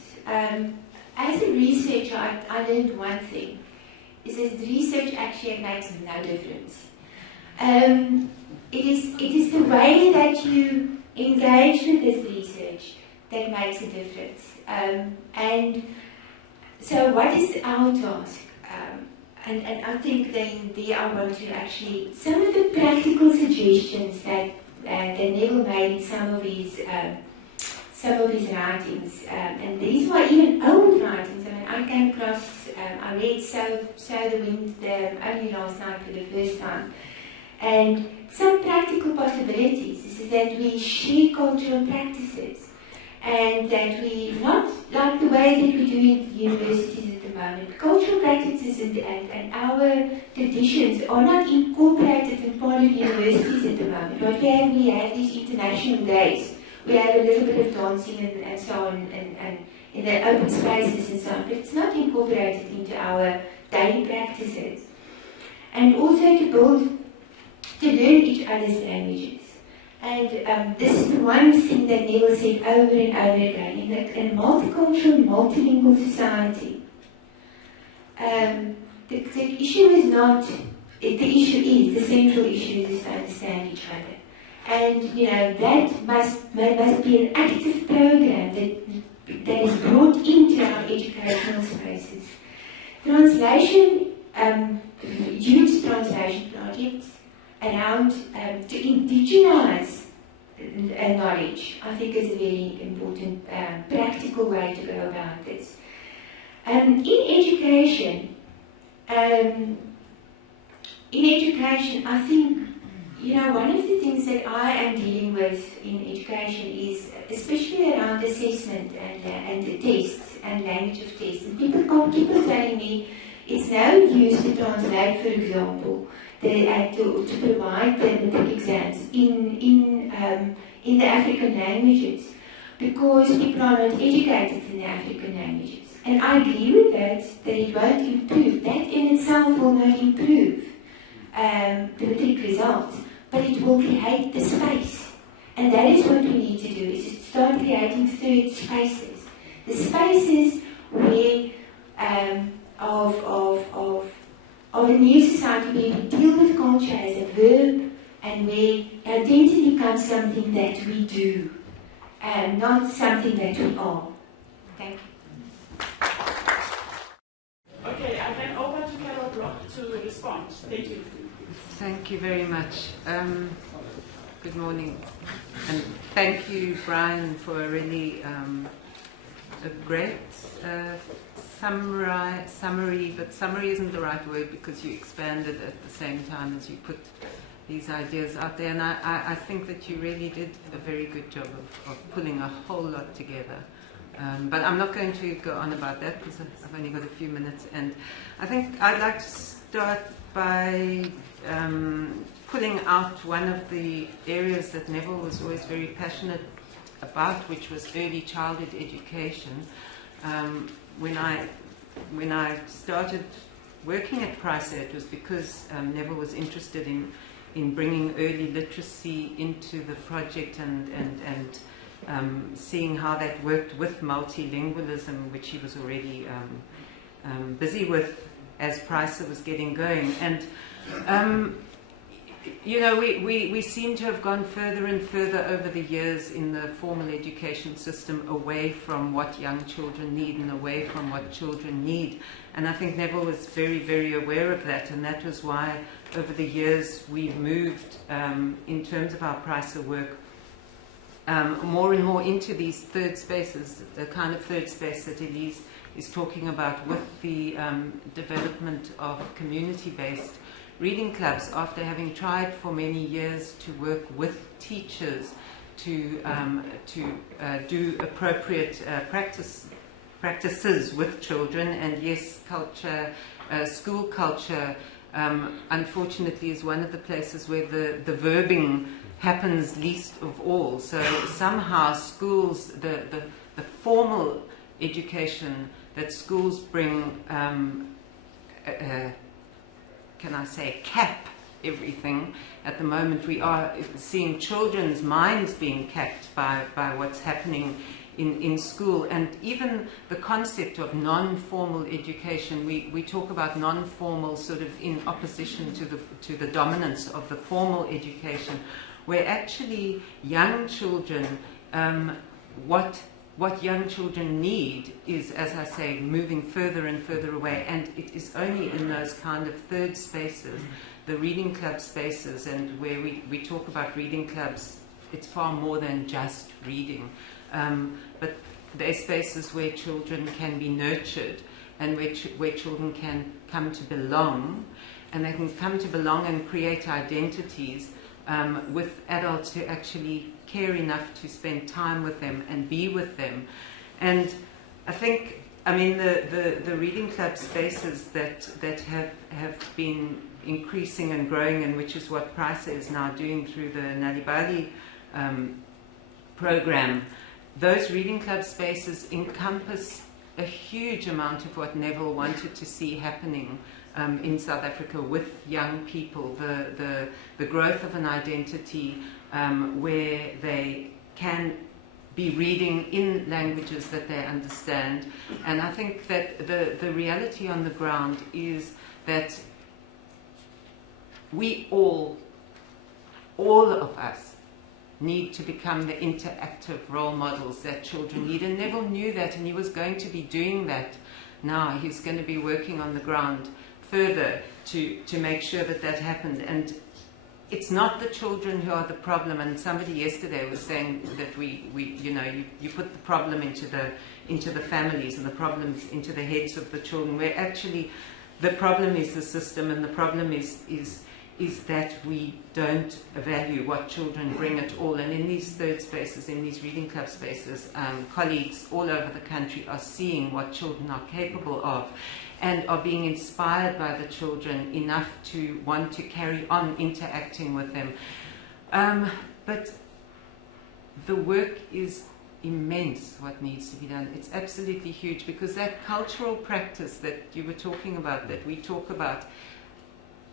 As a researcher, I learned one thing, is that research actually makes no difference. It is the way that you engage with this research that makes a difference. And so what is our task? And I think then there I want to actually, some of the practical suggestions that Neville made in some of his writings, and these were even old writings. I mean, I came across, I read Sow the Wind only last night for the first time, and some practical possibilities is that we share cultural practices, and that we, not like the way that we do in universities at the moment, cultural practices and our traditions are not incorporated in part of universities at the moment. What we have these international days. We have a little bit of dancing and so on, and in the open spaces and so on, but it's not incorporated into our daily practices. And also to learn each other's languages. And this is the one thing that Neville said over and over again, in a multicultural, multilingual society. The issue is not, the central issue is to understand each other. And that must be an active program that is brought into our educational spaces. Translation, huge translation projects around to indigenize knowledge, I think is a very important practical way to go about this. In education, I think one of the things that I am dealing with in education is especially around assessment and the tests and language of tests. And people telling me it's no use to translate, for example, to provide the exams in the African languages because people are not educated in the African languages. And I agree with that it won't improve. That in itself will not improve the matric results. But it will create the space. And that is what we need to do, is to start creating third spaces. The spaces where of a new society where we deal with culture as a verb and where identity becomes something that we do and not something that we are. Thank you. Okay, I hand over to Carole Bloch to respond. Thank you. Thank you very much. Good morning. And thank you, Brian, for a really a great summary, but summary isn't the right word because you expanded at the same time as you put these ideas out there. And I think that you really did a very good job of pulling a whole lot together. But I'm not going to go on about that because I've only got a few minutes. And I think I'd like to start by pulling out one of the areas that Neville was always very passionate about, which was early childhood education. When I started working at Pricer, it was because Neville was interested in bringing early literacy into the project and seeing how that worked with multilingualism, which he was already busy with as Pricer was getting going. And you know, we seem to have gone further and further over the years in the formal education system away from what young children need and away from what children need. And I think Neville was very, very aware of that, and that was why over the years we've moved, in terms of our Pricer work, more and more into these third spaces, the kind of third space that Elize is talking about with the development of community-based reading clubs, after having tried for many years to work with teachers to do appropriate practices with children. And yes, culture, school culture, unfortunately is one of the places where the verbing happens least of all. So somehow schools, the formal education that schools bring, can I say, cap everything. At the moment we are seeing children's minds being capped by what's happening in school. And even the concept of non-formal education, we talk about non-formal sort of in opposition to the dominance of the formal education, where actually young children, what young children need is, as I say, moving further and further away. And it is only in those kind of third spaces, the reading club spaces, and where we talk about reading clubs, it's far more than just reading. But they're spaces where children can be nurtured and where children can come to belong, and they can come to belong and create identities with adults who actually care enough to spend time with them and be with them. And I think, I mean, the reading club spaces that have been increasing and growing, and which is what Pricer is now doing through the Nalibali program, those reading club spaces encompass a huge amount of what Neville wanted to see happening in South Africa with young people, the growth of an identity where they can be reading in languages that they understand. And I think that the reality on the ground is that we all of us need to become the interactive role models that children need. And Neville knew that, and he was going to be doing that now. He's going to be working on the ground further to make sure that that happened. And it's not the children who are the problem. And somebody yesterday was saying that you put the problem into the families and the problems into the heads of the children, where actually the problem is the system, and the problem is that we don't value what children bring at all. And in these third spaces, in these reading club spaces, colleagues all over the country are seeing what children are capable of, and are being inspired by the children enough to want to carry on interacting with them. But the work is immense, what needs to be done. It's absolutely huge, because that cultural practice that you were talking about, that we talk about,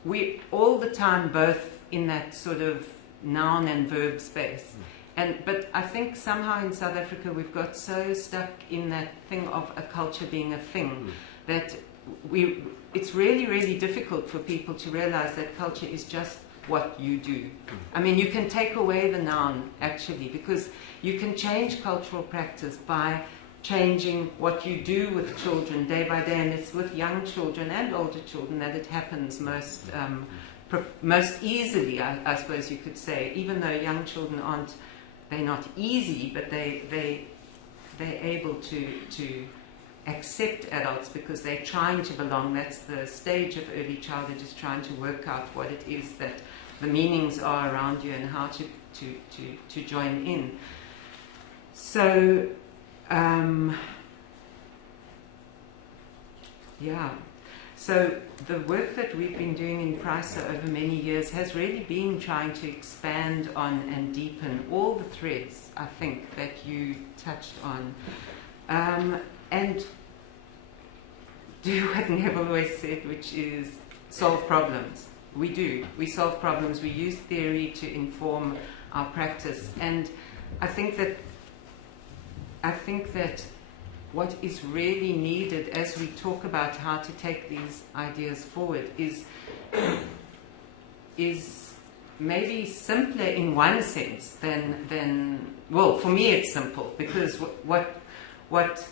we all the time both in that sort of noun and verb space. But I think somehow in South Africa we've got so stuck in that thing of a culture being a thing that it's really, really difficult for people to realize that culture is just what you do. I mean, you can take away the noun, actually, because you can change cultural practice by changing what you do with children day by day, and it's with young children and older children that it happens most easily, I suppose you could say, even though young children they're not easy, but they're able to accept adults because they're trying to belong. That's the stage of early childhood, is trying to work out what it is that the meanings are around you and how to join in. So, yeah. So the work that we've been doing in PRISA over many years has really been trying to expand on and deepen all the threads, I think, that you touched on. And do what Neville always said, which is solve problems. We do. We solve problems. We use theory to inform our practice. And I think that what is really needed as we talk about how to take these ideas forward is maybe simpler in one sense than well, for me it's simple, because what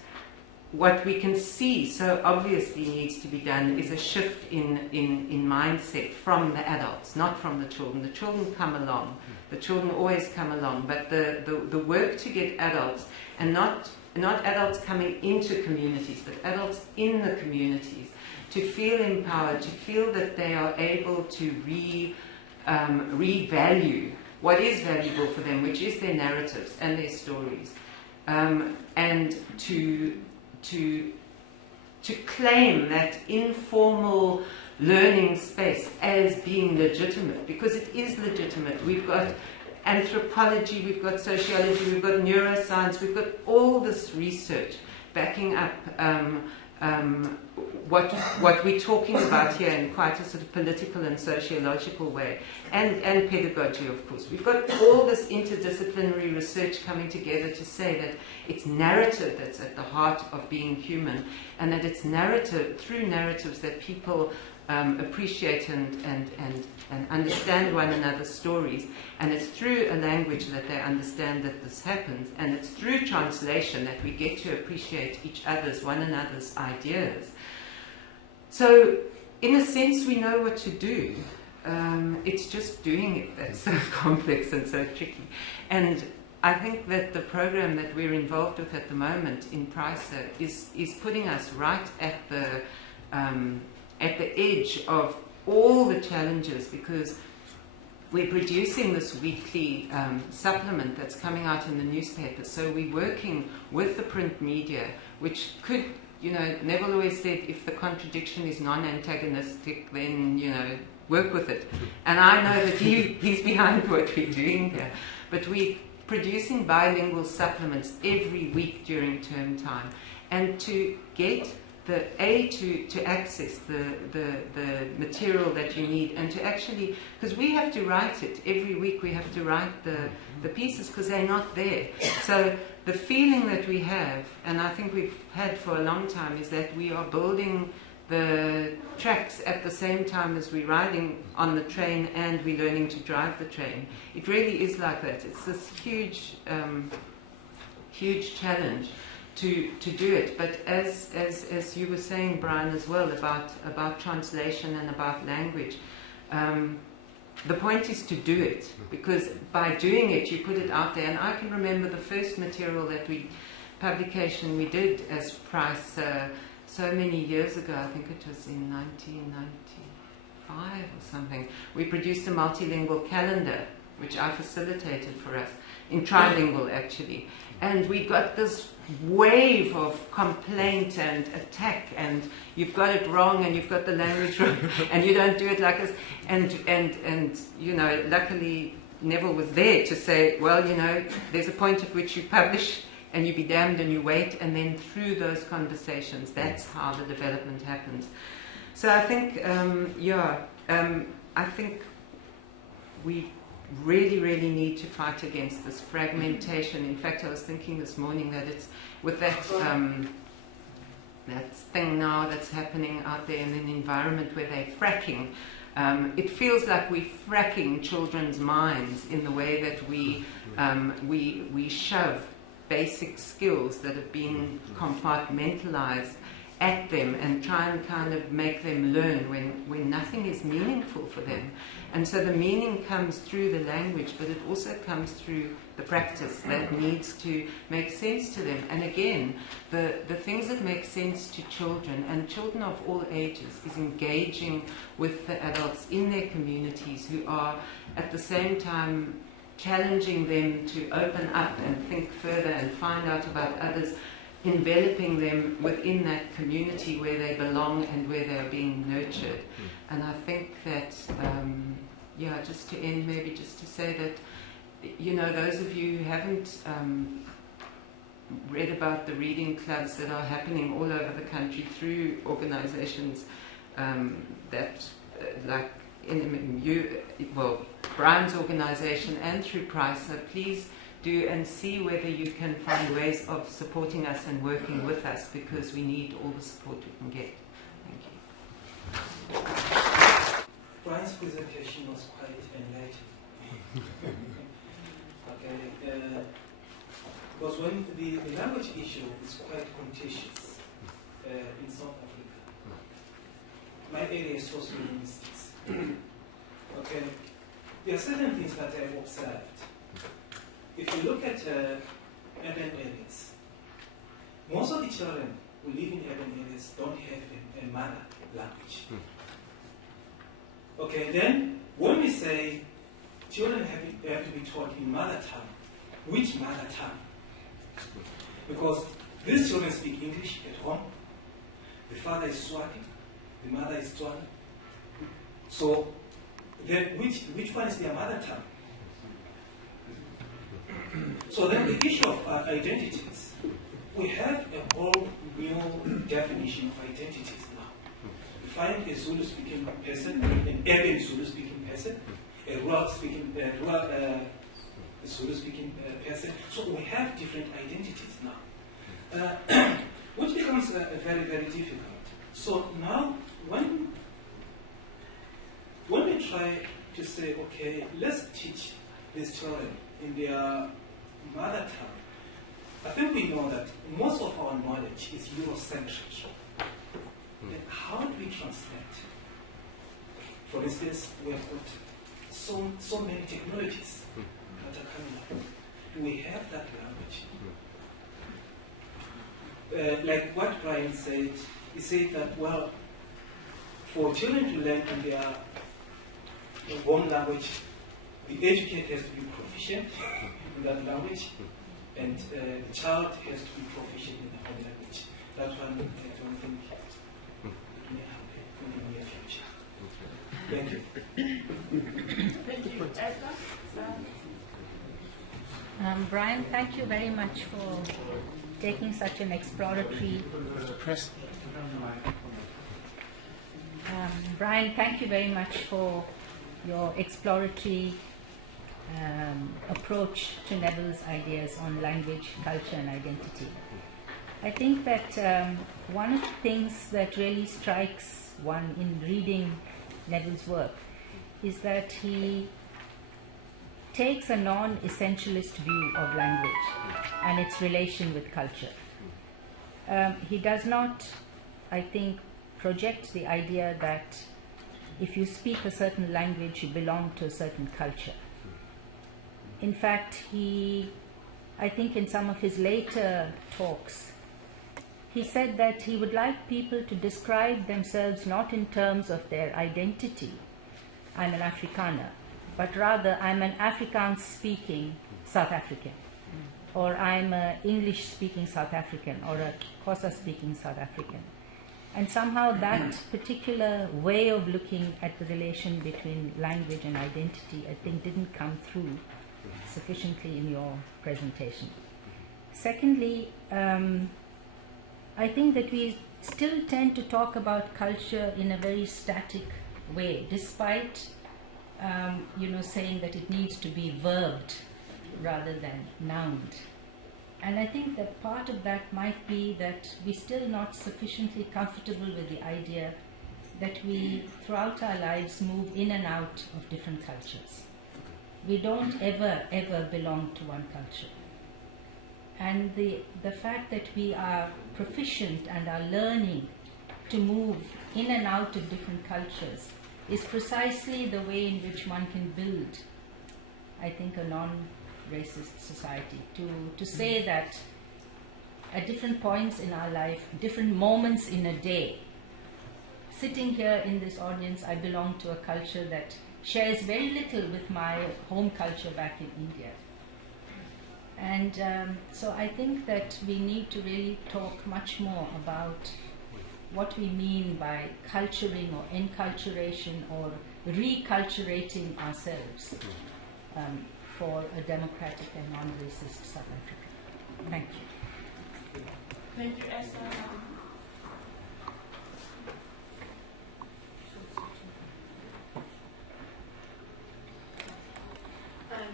we can see so obviously needs to be done is a shift in mindset from the adults, not from the children. The children come along. The children always come along, but the work to get adults, and not adults coming into communities, but adults in the communities, to feel empowered, to feel that they are able to revalue what is valuable for them, which is their narratives and their stories, and to claim that informal learning space as being legitimate, because it is legitimate. We've got anthropology, we've got sociology, we've got neuroscience, we've got all this research backing up what we're talking about here in quite a sort of political and sociological way, and pedagogy, of course. We've got all this interdisciplinary research coming together to say that it's narrative that's at the heart of being human, and that it's narrative, through narratives, that people appreciate and understand one another's stories, and it's through a language that they understand that this happens, and it's through translation that we get to appreciate one another's ideas. So, in a sense, we know what to do. It's just doing it that's so complex and so tricky. And I think that the program that we're involved with at the moment in PRISA is putting us right at the edge of all the challenges, because we're producing this weekly supplement that's coming out in the newspaper. So we're working with the print media, which could, Neville always said, if the contradiction is non-antagonistic, then, work with it. And I know that he's behind what we're doing here. But we're producing bilingual supplements every week during term time. And to get to access the material that you need, and to actually, because we have to write it every week, we have to write the pieces because they're not there. So the feeling that we have, and I think we've had for a long time, is that we are building the tracks at the same time as we're riding on the train and we're learning to drive the train. It really is like that. It's this huge challenge to do it. But as you were saying, Brian, as well, about translation and about language, the point is to do it, because by doing it you put it out there. And I can remember the first material publication we did as Price so many years ago. I think it was in 1995 or something. We produced a multilingual calendar, which I facilitated for us, in trilingual actually. And we got this wave of complaint and attack, and you've got it wrong, and you've got the language wrong, and you don't do it like this. And luckily Neville was there to say, well, there's a point at which you publish, and you be damned, and you wait, and then through those conversations, that's how the development happens. So I think, I think we really, really need to fight against this fragmentation. In fact, I was thinking this morning that it's with that thing now that's happening out there in an environment where they're fracking. It feels like we're fracking children's minds in the way that we shove basic skills that have been compartmentalized at them and try and kind of make them learn when nothing is meaningful for them. And so the meaning comes through the language, but it also comes through the practice that needs to make sense to them. And again, the things that make sense to children, and children of all ages, is engaging with the adults in their communities who are at the same time challenging them to open up and think further and find out about others, enveloping them within that community where they belong and where they are being nurtured. And I think that, just to end, maybe just to say that, those of you who haven't read about the reading clubs that are happening all over the country through organizations like Brian's organization and through Price, so please do and see whether you can find ways of supporting us and working with us, because we need all the support we can get. Thank you. Brian's presentation was quite enlightening. Because when the language issue is quite contentious in South Africa. My area is sociolinguistics. Okay, there are certain things that I've observed. If you look at urban areas, most of the children who live in urban areas don't have a mother language. Okay, then when we say children have to be taught in mother tongue, which mother tongue? Because these children speak English at home, the father is Swati, the mother is Tswana. So then which one is their mother tongue? So then the issue of identities, we have a whole new definition of identities now. We find a Zulu-speaking person, an urban Zulu-speaking person, a rural-speaking Zulu-speaking person. So we have different identities now, which becomes very, very difficult. So now, when we try to say, okay, let's teach these children in their mother tongue, I think we know that most of our knowledge is Eurocentric. Then how do we translate? For instance, we have got so many technologies that are coming up. Do we have that language? Like what Brian said, he said that, well, for children to learn in their home language, the educator has to be proficient in that language, and the child has to be proficient in the home language. That one, I don't think it may happen in the near future. Thank you. Thank you. Brian, thank you very much for taking such an exploratory... Brian, thank you very much for your exploratory approach to Neville's ideas on language, culture and identity. I think that one of the things that really strikes one in reading Neville's work is that he takes a non-essentialist view of language and its relation with culture. He does not, I think, project the idea that if you speak a certain language, you belong to a certain culture. In fact, I think in some of his later talks, he said that he would like people to describe themselves not in terms of their identity, I'm an Afrikaner, but rather I'm an Afrikaans-speaking South African, or I'm an English-speaking South African, or a Xhosa-speaking South African. And somehow that particular way of looking at the relation between language and identity, I think, didn't come through sufficiently in your presentation. Secondly, I think that we still tend to talk about culture in a very static way, despite saying that it needs to be verbed rather than nouned. And I think that part of that might be that we're still not sufficiently comfortable with the idea that we, throughout our lives, move in and out of different cultures. We don't ever belong to one culture. And the fact that we are proficient and are learning to move in and out of different cultures is precisely the way in which one can build, I think, a non-racist society. To say that at different points in our life, different moments in a day, sitting here in this audience, I belong to a culture that shares very little with my home culture back in India. And so I think that we need to really talk much more about what we mean by culturing or enculturation or reculturating ourselves for a democratic and non-racist South Africa. Thank you. Thank you, Esther.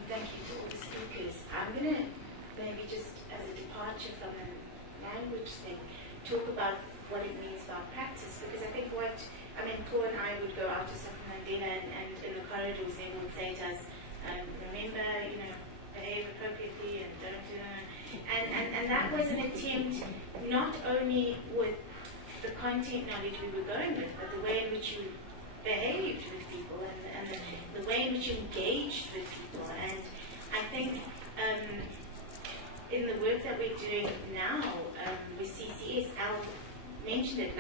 Thank you to all the speakers. I'm going to maybe just as a departure from a language thing, talk about what it means for our practice, because I think Paul and I would go out to South Mandela and in the corridors they would say to us, remember, behave appropriately and don't do that. And that was an attempt not only with the content knowledge we were going with, but the way in which you behaved with people and the way in which you engaged with people. And I think in the work that we're doing now with CCS, Al mentioned it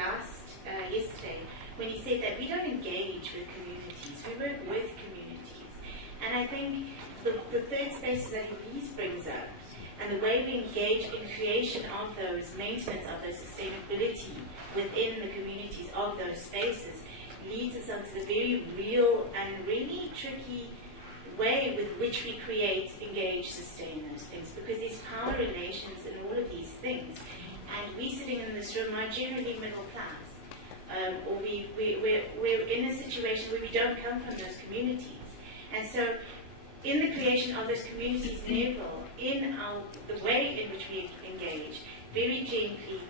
yesterday, when he said that we don't engage with communities, we work with communities. And I think the third spaces that Elize brings up, and the way we engage in creation of those, maintenance of those, sustainability within the communities of those spaces, leads us onto the very real and really tricky way with which we create, engage, sustain those things, because there's power relations in all of these things. And we sitting in this room are generally middle class, or we're in a situation where we don't come from those communities. And so in the creation of those communities, Neville, in the way in which we engage, very gently,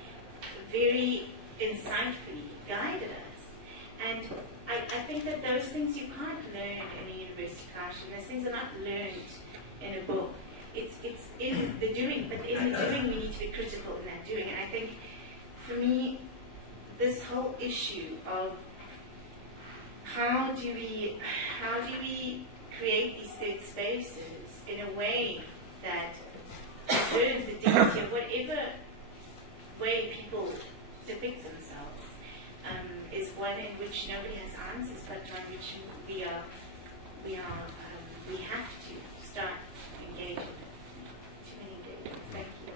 very insightfully guided us. And I think that those things you can't learn in a university classroom. Those things are not learned in a book. It's in the doing, but in the doing we need to be critical in that doing. And I think, for me, this whole issue of how do we create these third spaces in a way that preserves the dignity of whatever way people depict themselves, is one in which nobody has answers, but one which we have to start engaging. Too many days. Thank you.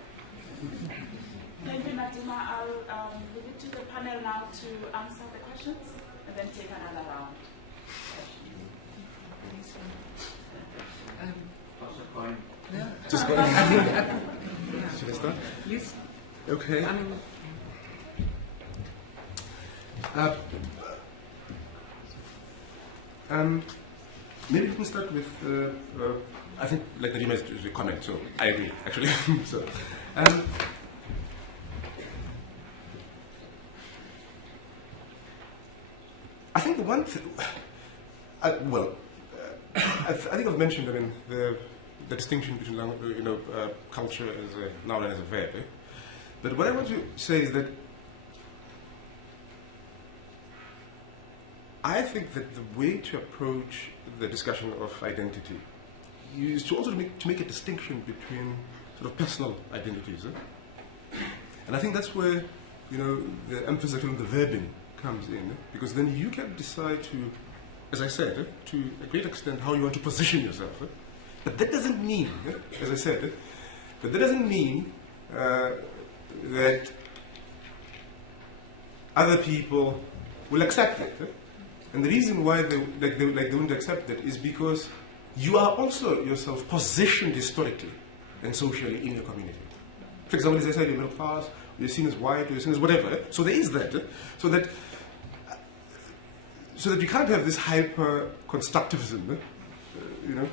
Thank you, Nadima. I'll leave it to the panel now to answer the questions and then take another round. Just go. Should I start? Yes. Okay. Maybe we can start with, I think, like Nadima is a comment, so I agree, actually. So, I think the one thing, I think I've mentioned, the distinction between culture as a noun and as a verb. But what I want to say is that I think that the way to approach the discussion of identity is to also make a distinction between sort of personal identities. And I think that's where the emphasis on the verbing comes in, because then you can decide to, as I said, to a great extent how you want to position yourself. But that doesn't mean, as I said, that doesn't mean that other people will accept it. And the reason why they won't accept it is because you are also yourself positioned historically and socially in your community. For example, as I said, you're middle class, you're seen as white, you're seen as whatever. So there is that. So that you can't have this hyper constructivism,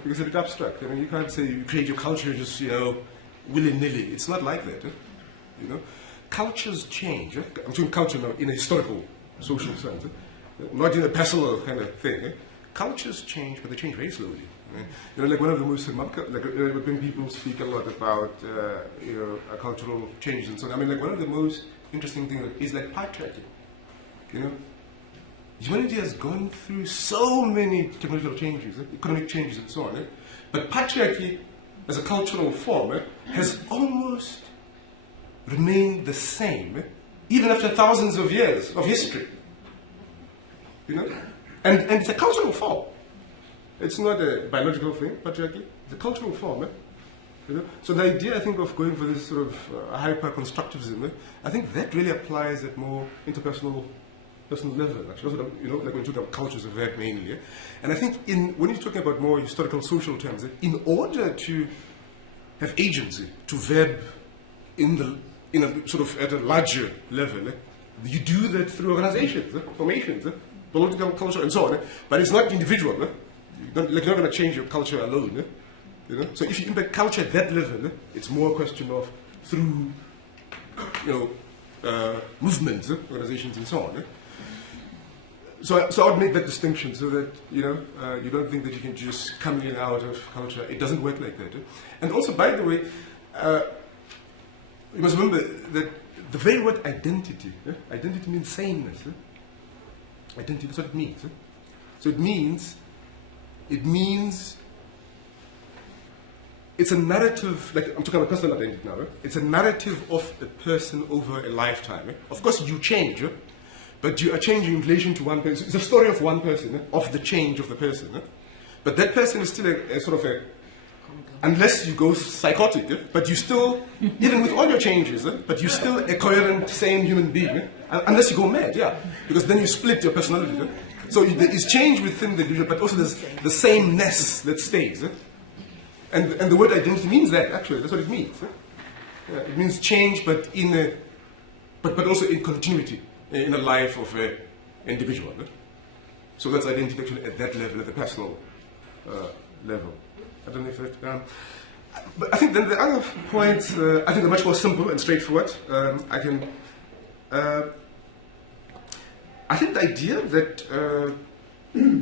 because it's abstract. You can't say you create your culture just willy-nilly. It's not like that. Cultures change. I'm talking culture now in a historical, social sense, not in a personal kind of thing. Cultures change, but they change very slowly. Like one of the most remarkable, when people speak a lot about cultural changes and so on. I mean, like one of the most interesting things is like patriarchy. Humanity has gone through so many technological changes, economic changes, and so on. But patriarchy, as a cultural form, has almost remained the same, even after thousands of years of history. And it's a cultural form. It's not a biological thing, patriarchy. It's a cultural form. So the idea, I think, of going for this sort of hyper-constructivism, I think that really applies at more interpersonal level, actually. Also, like when you talk about cultures of that mainly. And I think when you're talking about more historical social terms, in order to have agency, to verb in a sort of at a larger level, you do that through organizations, formations, political culture, and so on. But it's not individual. You're not going to change your culture alone. So if you impact culture at that level, it's more a question of through movements, organizations, and so on. So I would make that distinction so that you don't think that you can just come in and out of culture. It doesn't work like that. And also, by the way, you must remember that the very word identity, identity means sameness. Identity, that's what it means. So it means it's a narrative, like I'm talking about personal identity now. It's a narrative of a person over a lifetime. Of course, you change, but you are changing in relation to one person. It's a story of one person, of the change of the person. But that person is still a sort of unless you go psychotic, but you still, even with all your changes, but you're still a coherent, sane human being. Unless you go mad, because then you split your personality. So there is change within the individual, but also there's the sameness that stays. And the word identity means that, actually. That's what it means. It means change, but but also in continuity in the life of an individual. So that's identity actually at that level, at the personal level. I don't know if that... but I think then the other points, I think are much more simple and straightforward. I think the idea that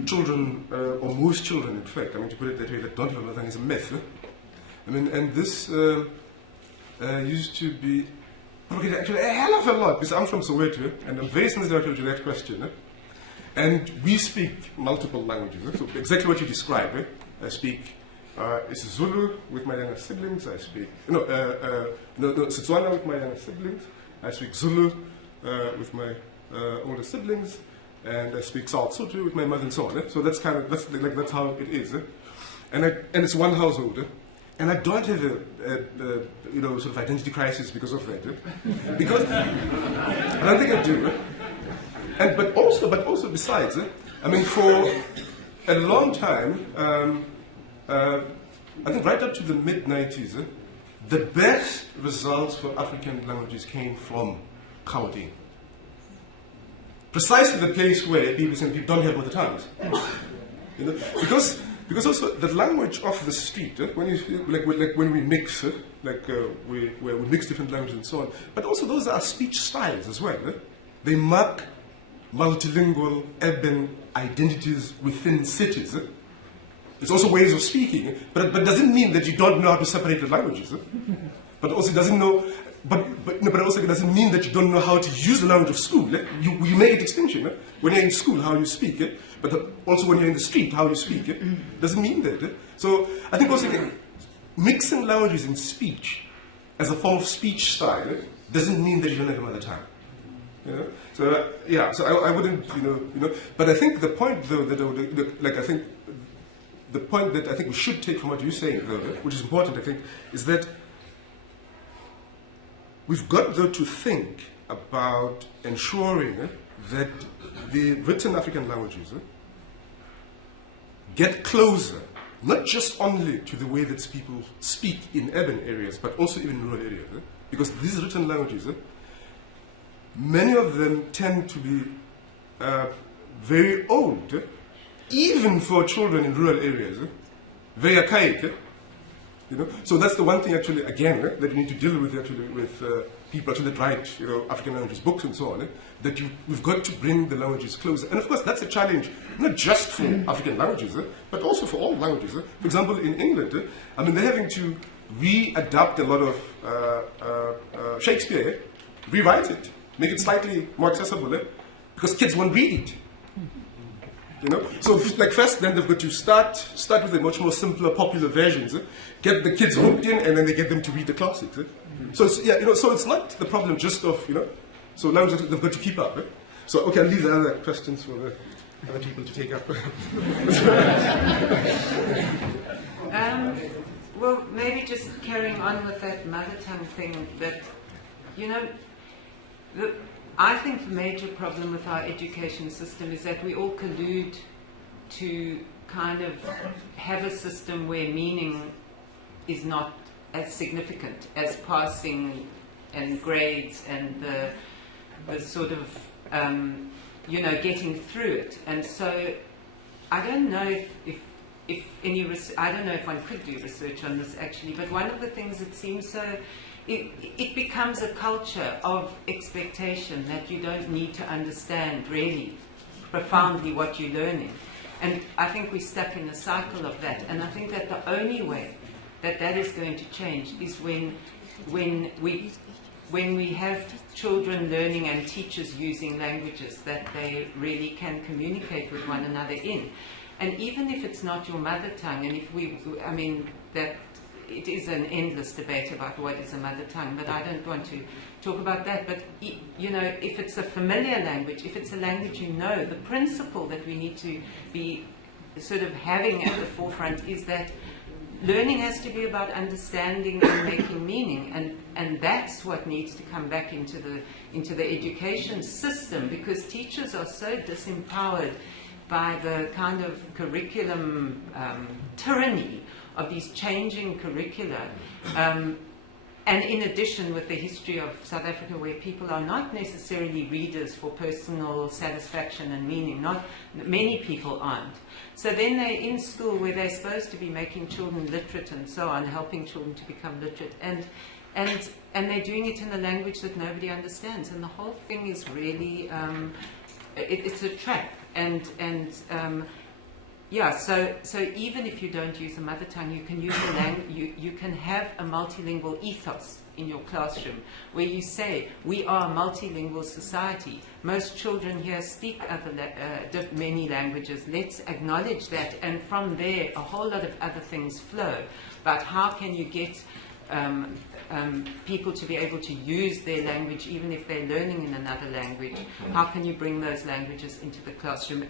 children, or most children in fact, to put it that way, that don't have a mother tongue is a myth. And this used to be propagated actually a hell of a lot, because I'm from Soweto, and I'm very sensitive to that question. And we speak multiple languages, so exactly what you describe. I speak Zulu with my younger siblings, I speak, Setswana with my younger siblings, I speak Zulu with my older siblings, and I speak South Sotho with my mother and so on. So that's how it is. And it's one household. And I don't have a sort of identity crisis because of that. Because I don't think I do. But also besides, for a long time, I think right up to the mid-90s, the best results for African languages came from Gauteng. Precisely the place where people don't have mother tongues. Because also the language of the street, when we mix, we mix different languages and so on, but also those are speech styles as well. They mark multilingual urban identities within cities. It's also ways of speaking, but it doesn't mean that you don't know how to separate the languages. But also it doesn't know. But also it doesn't mean that you don't know how to use the language of school. You make a distinction. When you're in school, how you speak. But also when you're in the street, how you speak. Doesn't mean that. So I think also mixing languages in speech as a form of speech style doesn't mean that you don't have a mother tongue. So I wouldn't, But I think the point, though, the point that I think we should take from what you're saying, though, which is important, I think, is that we've got, though, to think about ensuring that the written African languages get closer, not just only to the way that people speak in urban areas, but also even in rural areas. Because these written languages, many of them tend to be very old, even for children in rural areas, very archaic. You know, so that's the one thing actually again that you need to deal with actually with people actually that write African languages books and so on. That we've got to bring the languages closer, and of course that's a challenge not just for African languages, but also for all languages. For example, in England, I mean they're having to readapt a lot of Shakespeare, rewrite it, make it slightly more accessible, because kids won't read it. You know, so like first, then they've got to start with the much more simpler, popular versions, get the kids hooked in, and then they get them to read the classics. So it's, so it's not the problem just of so languages they've got to keep up. So okay, I'll leave the other questions for the other people to take up. Well, maybe just carrying on with that mother tongue thing. That I think the major problem with our education system is that we all collude to kind of have a system where meaning is not as significant as passing and grades and the sort of, getting through it. And so I don't know if any, I don't know if one could do research on this actually, but one of the things that seems so, it becomes a culture of expectation that you don't need to understand really profoundly what you're learning. And I think we're stuck in a cycle of that. And I think that the only way that is going to change is when we have children learning and teachers using languages that they really can communicate with one another in. And even if it's not your mother tongue, and that it is an endless debate about what is a mother tongue, but I don't want to talk about that. But, if it's a familiar language, if it's a language the principle that we need to be sort of having at the forefront is that learning has to be about understanding and making meaning, and that's what needs to come back into the education system, because teachers are so disempowered by the kind of curriculum tyranny of these changing curricula. And in addition, with the history of South Africa, where people are not necessarily readers for personal satisfaction and meaning, many people aren't. So then they're in school where they're supposed to be making children literate and so on, helping children to become literate, and they're doing it in a language that nobody understands. And the whole thing is really, it's a trap. So even if you don't use a mother tongue, you can use you can have a multilingual ethos in your classroom where you say, we are a multilingual society. Most children here speak many languages. Let's acknowledge that, and from there a whole lot of other things flow. But how can you get people to be able to use their language even if they're learning in another language? How can you bring those languages into the classroom?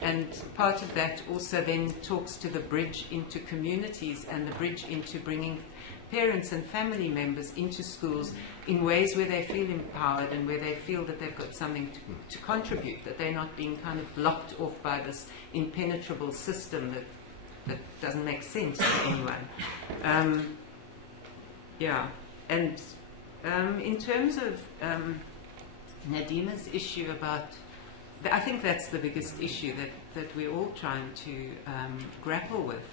And part of that also then talks to the bridge into communities and the bridge into bringing parents and family members into schools in ways where they feel empowered and where they feel that they've got something to contribute, that they're not being kind of blocked off by this impenetrable system that doesn't make sense to anyone. In terms of Nadima's issue about, I think that's the biggest issue that we're all trying to grapple with.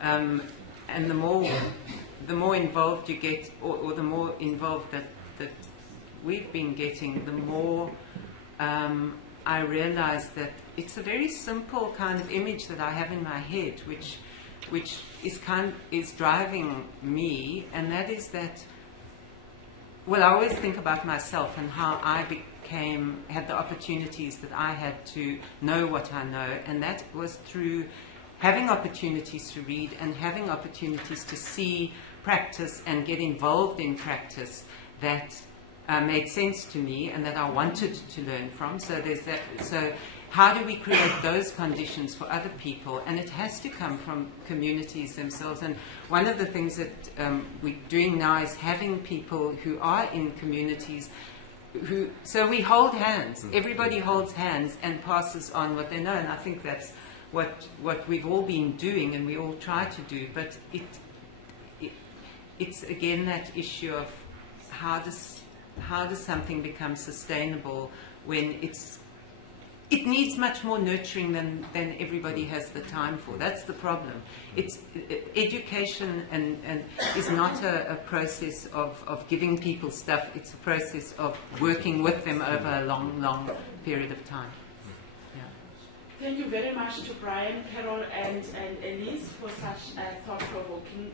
And the more involved you get, or the more involved that we've been getting, the more I realize that it's a very simple kind of image that I have in my head, which is driving me, and that is that, well, I always think about myself and how I had the opportunities that I had to know what I know, and that was through having opportunities to read and having opportunities to see practice and get involved in practice that made sense to me and that I wanted to learn from. So there's that. So how do we create those conditions for other people? And it has to come from communities themselves. And one of the things that we're doing now is having people who are in communities so we hold hands. Everybody holds hands and passes on what they know. And I think that's what we've all been doing and we all try to do. But it's again that issue of how does something become sustainable when it needs much more nurturing than everybody has the time for. That's the problem. Education and is not a process of giving people stuff. It's a process of working with them over a long period of time. Yeah. Thank you very much to Brian, Carole, and Elize for such thought-provoking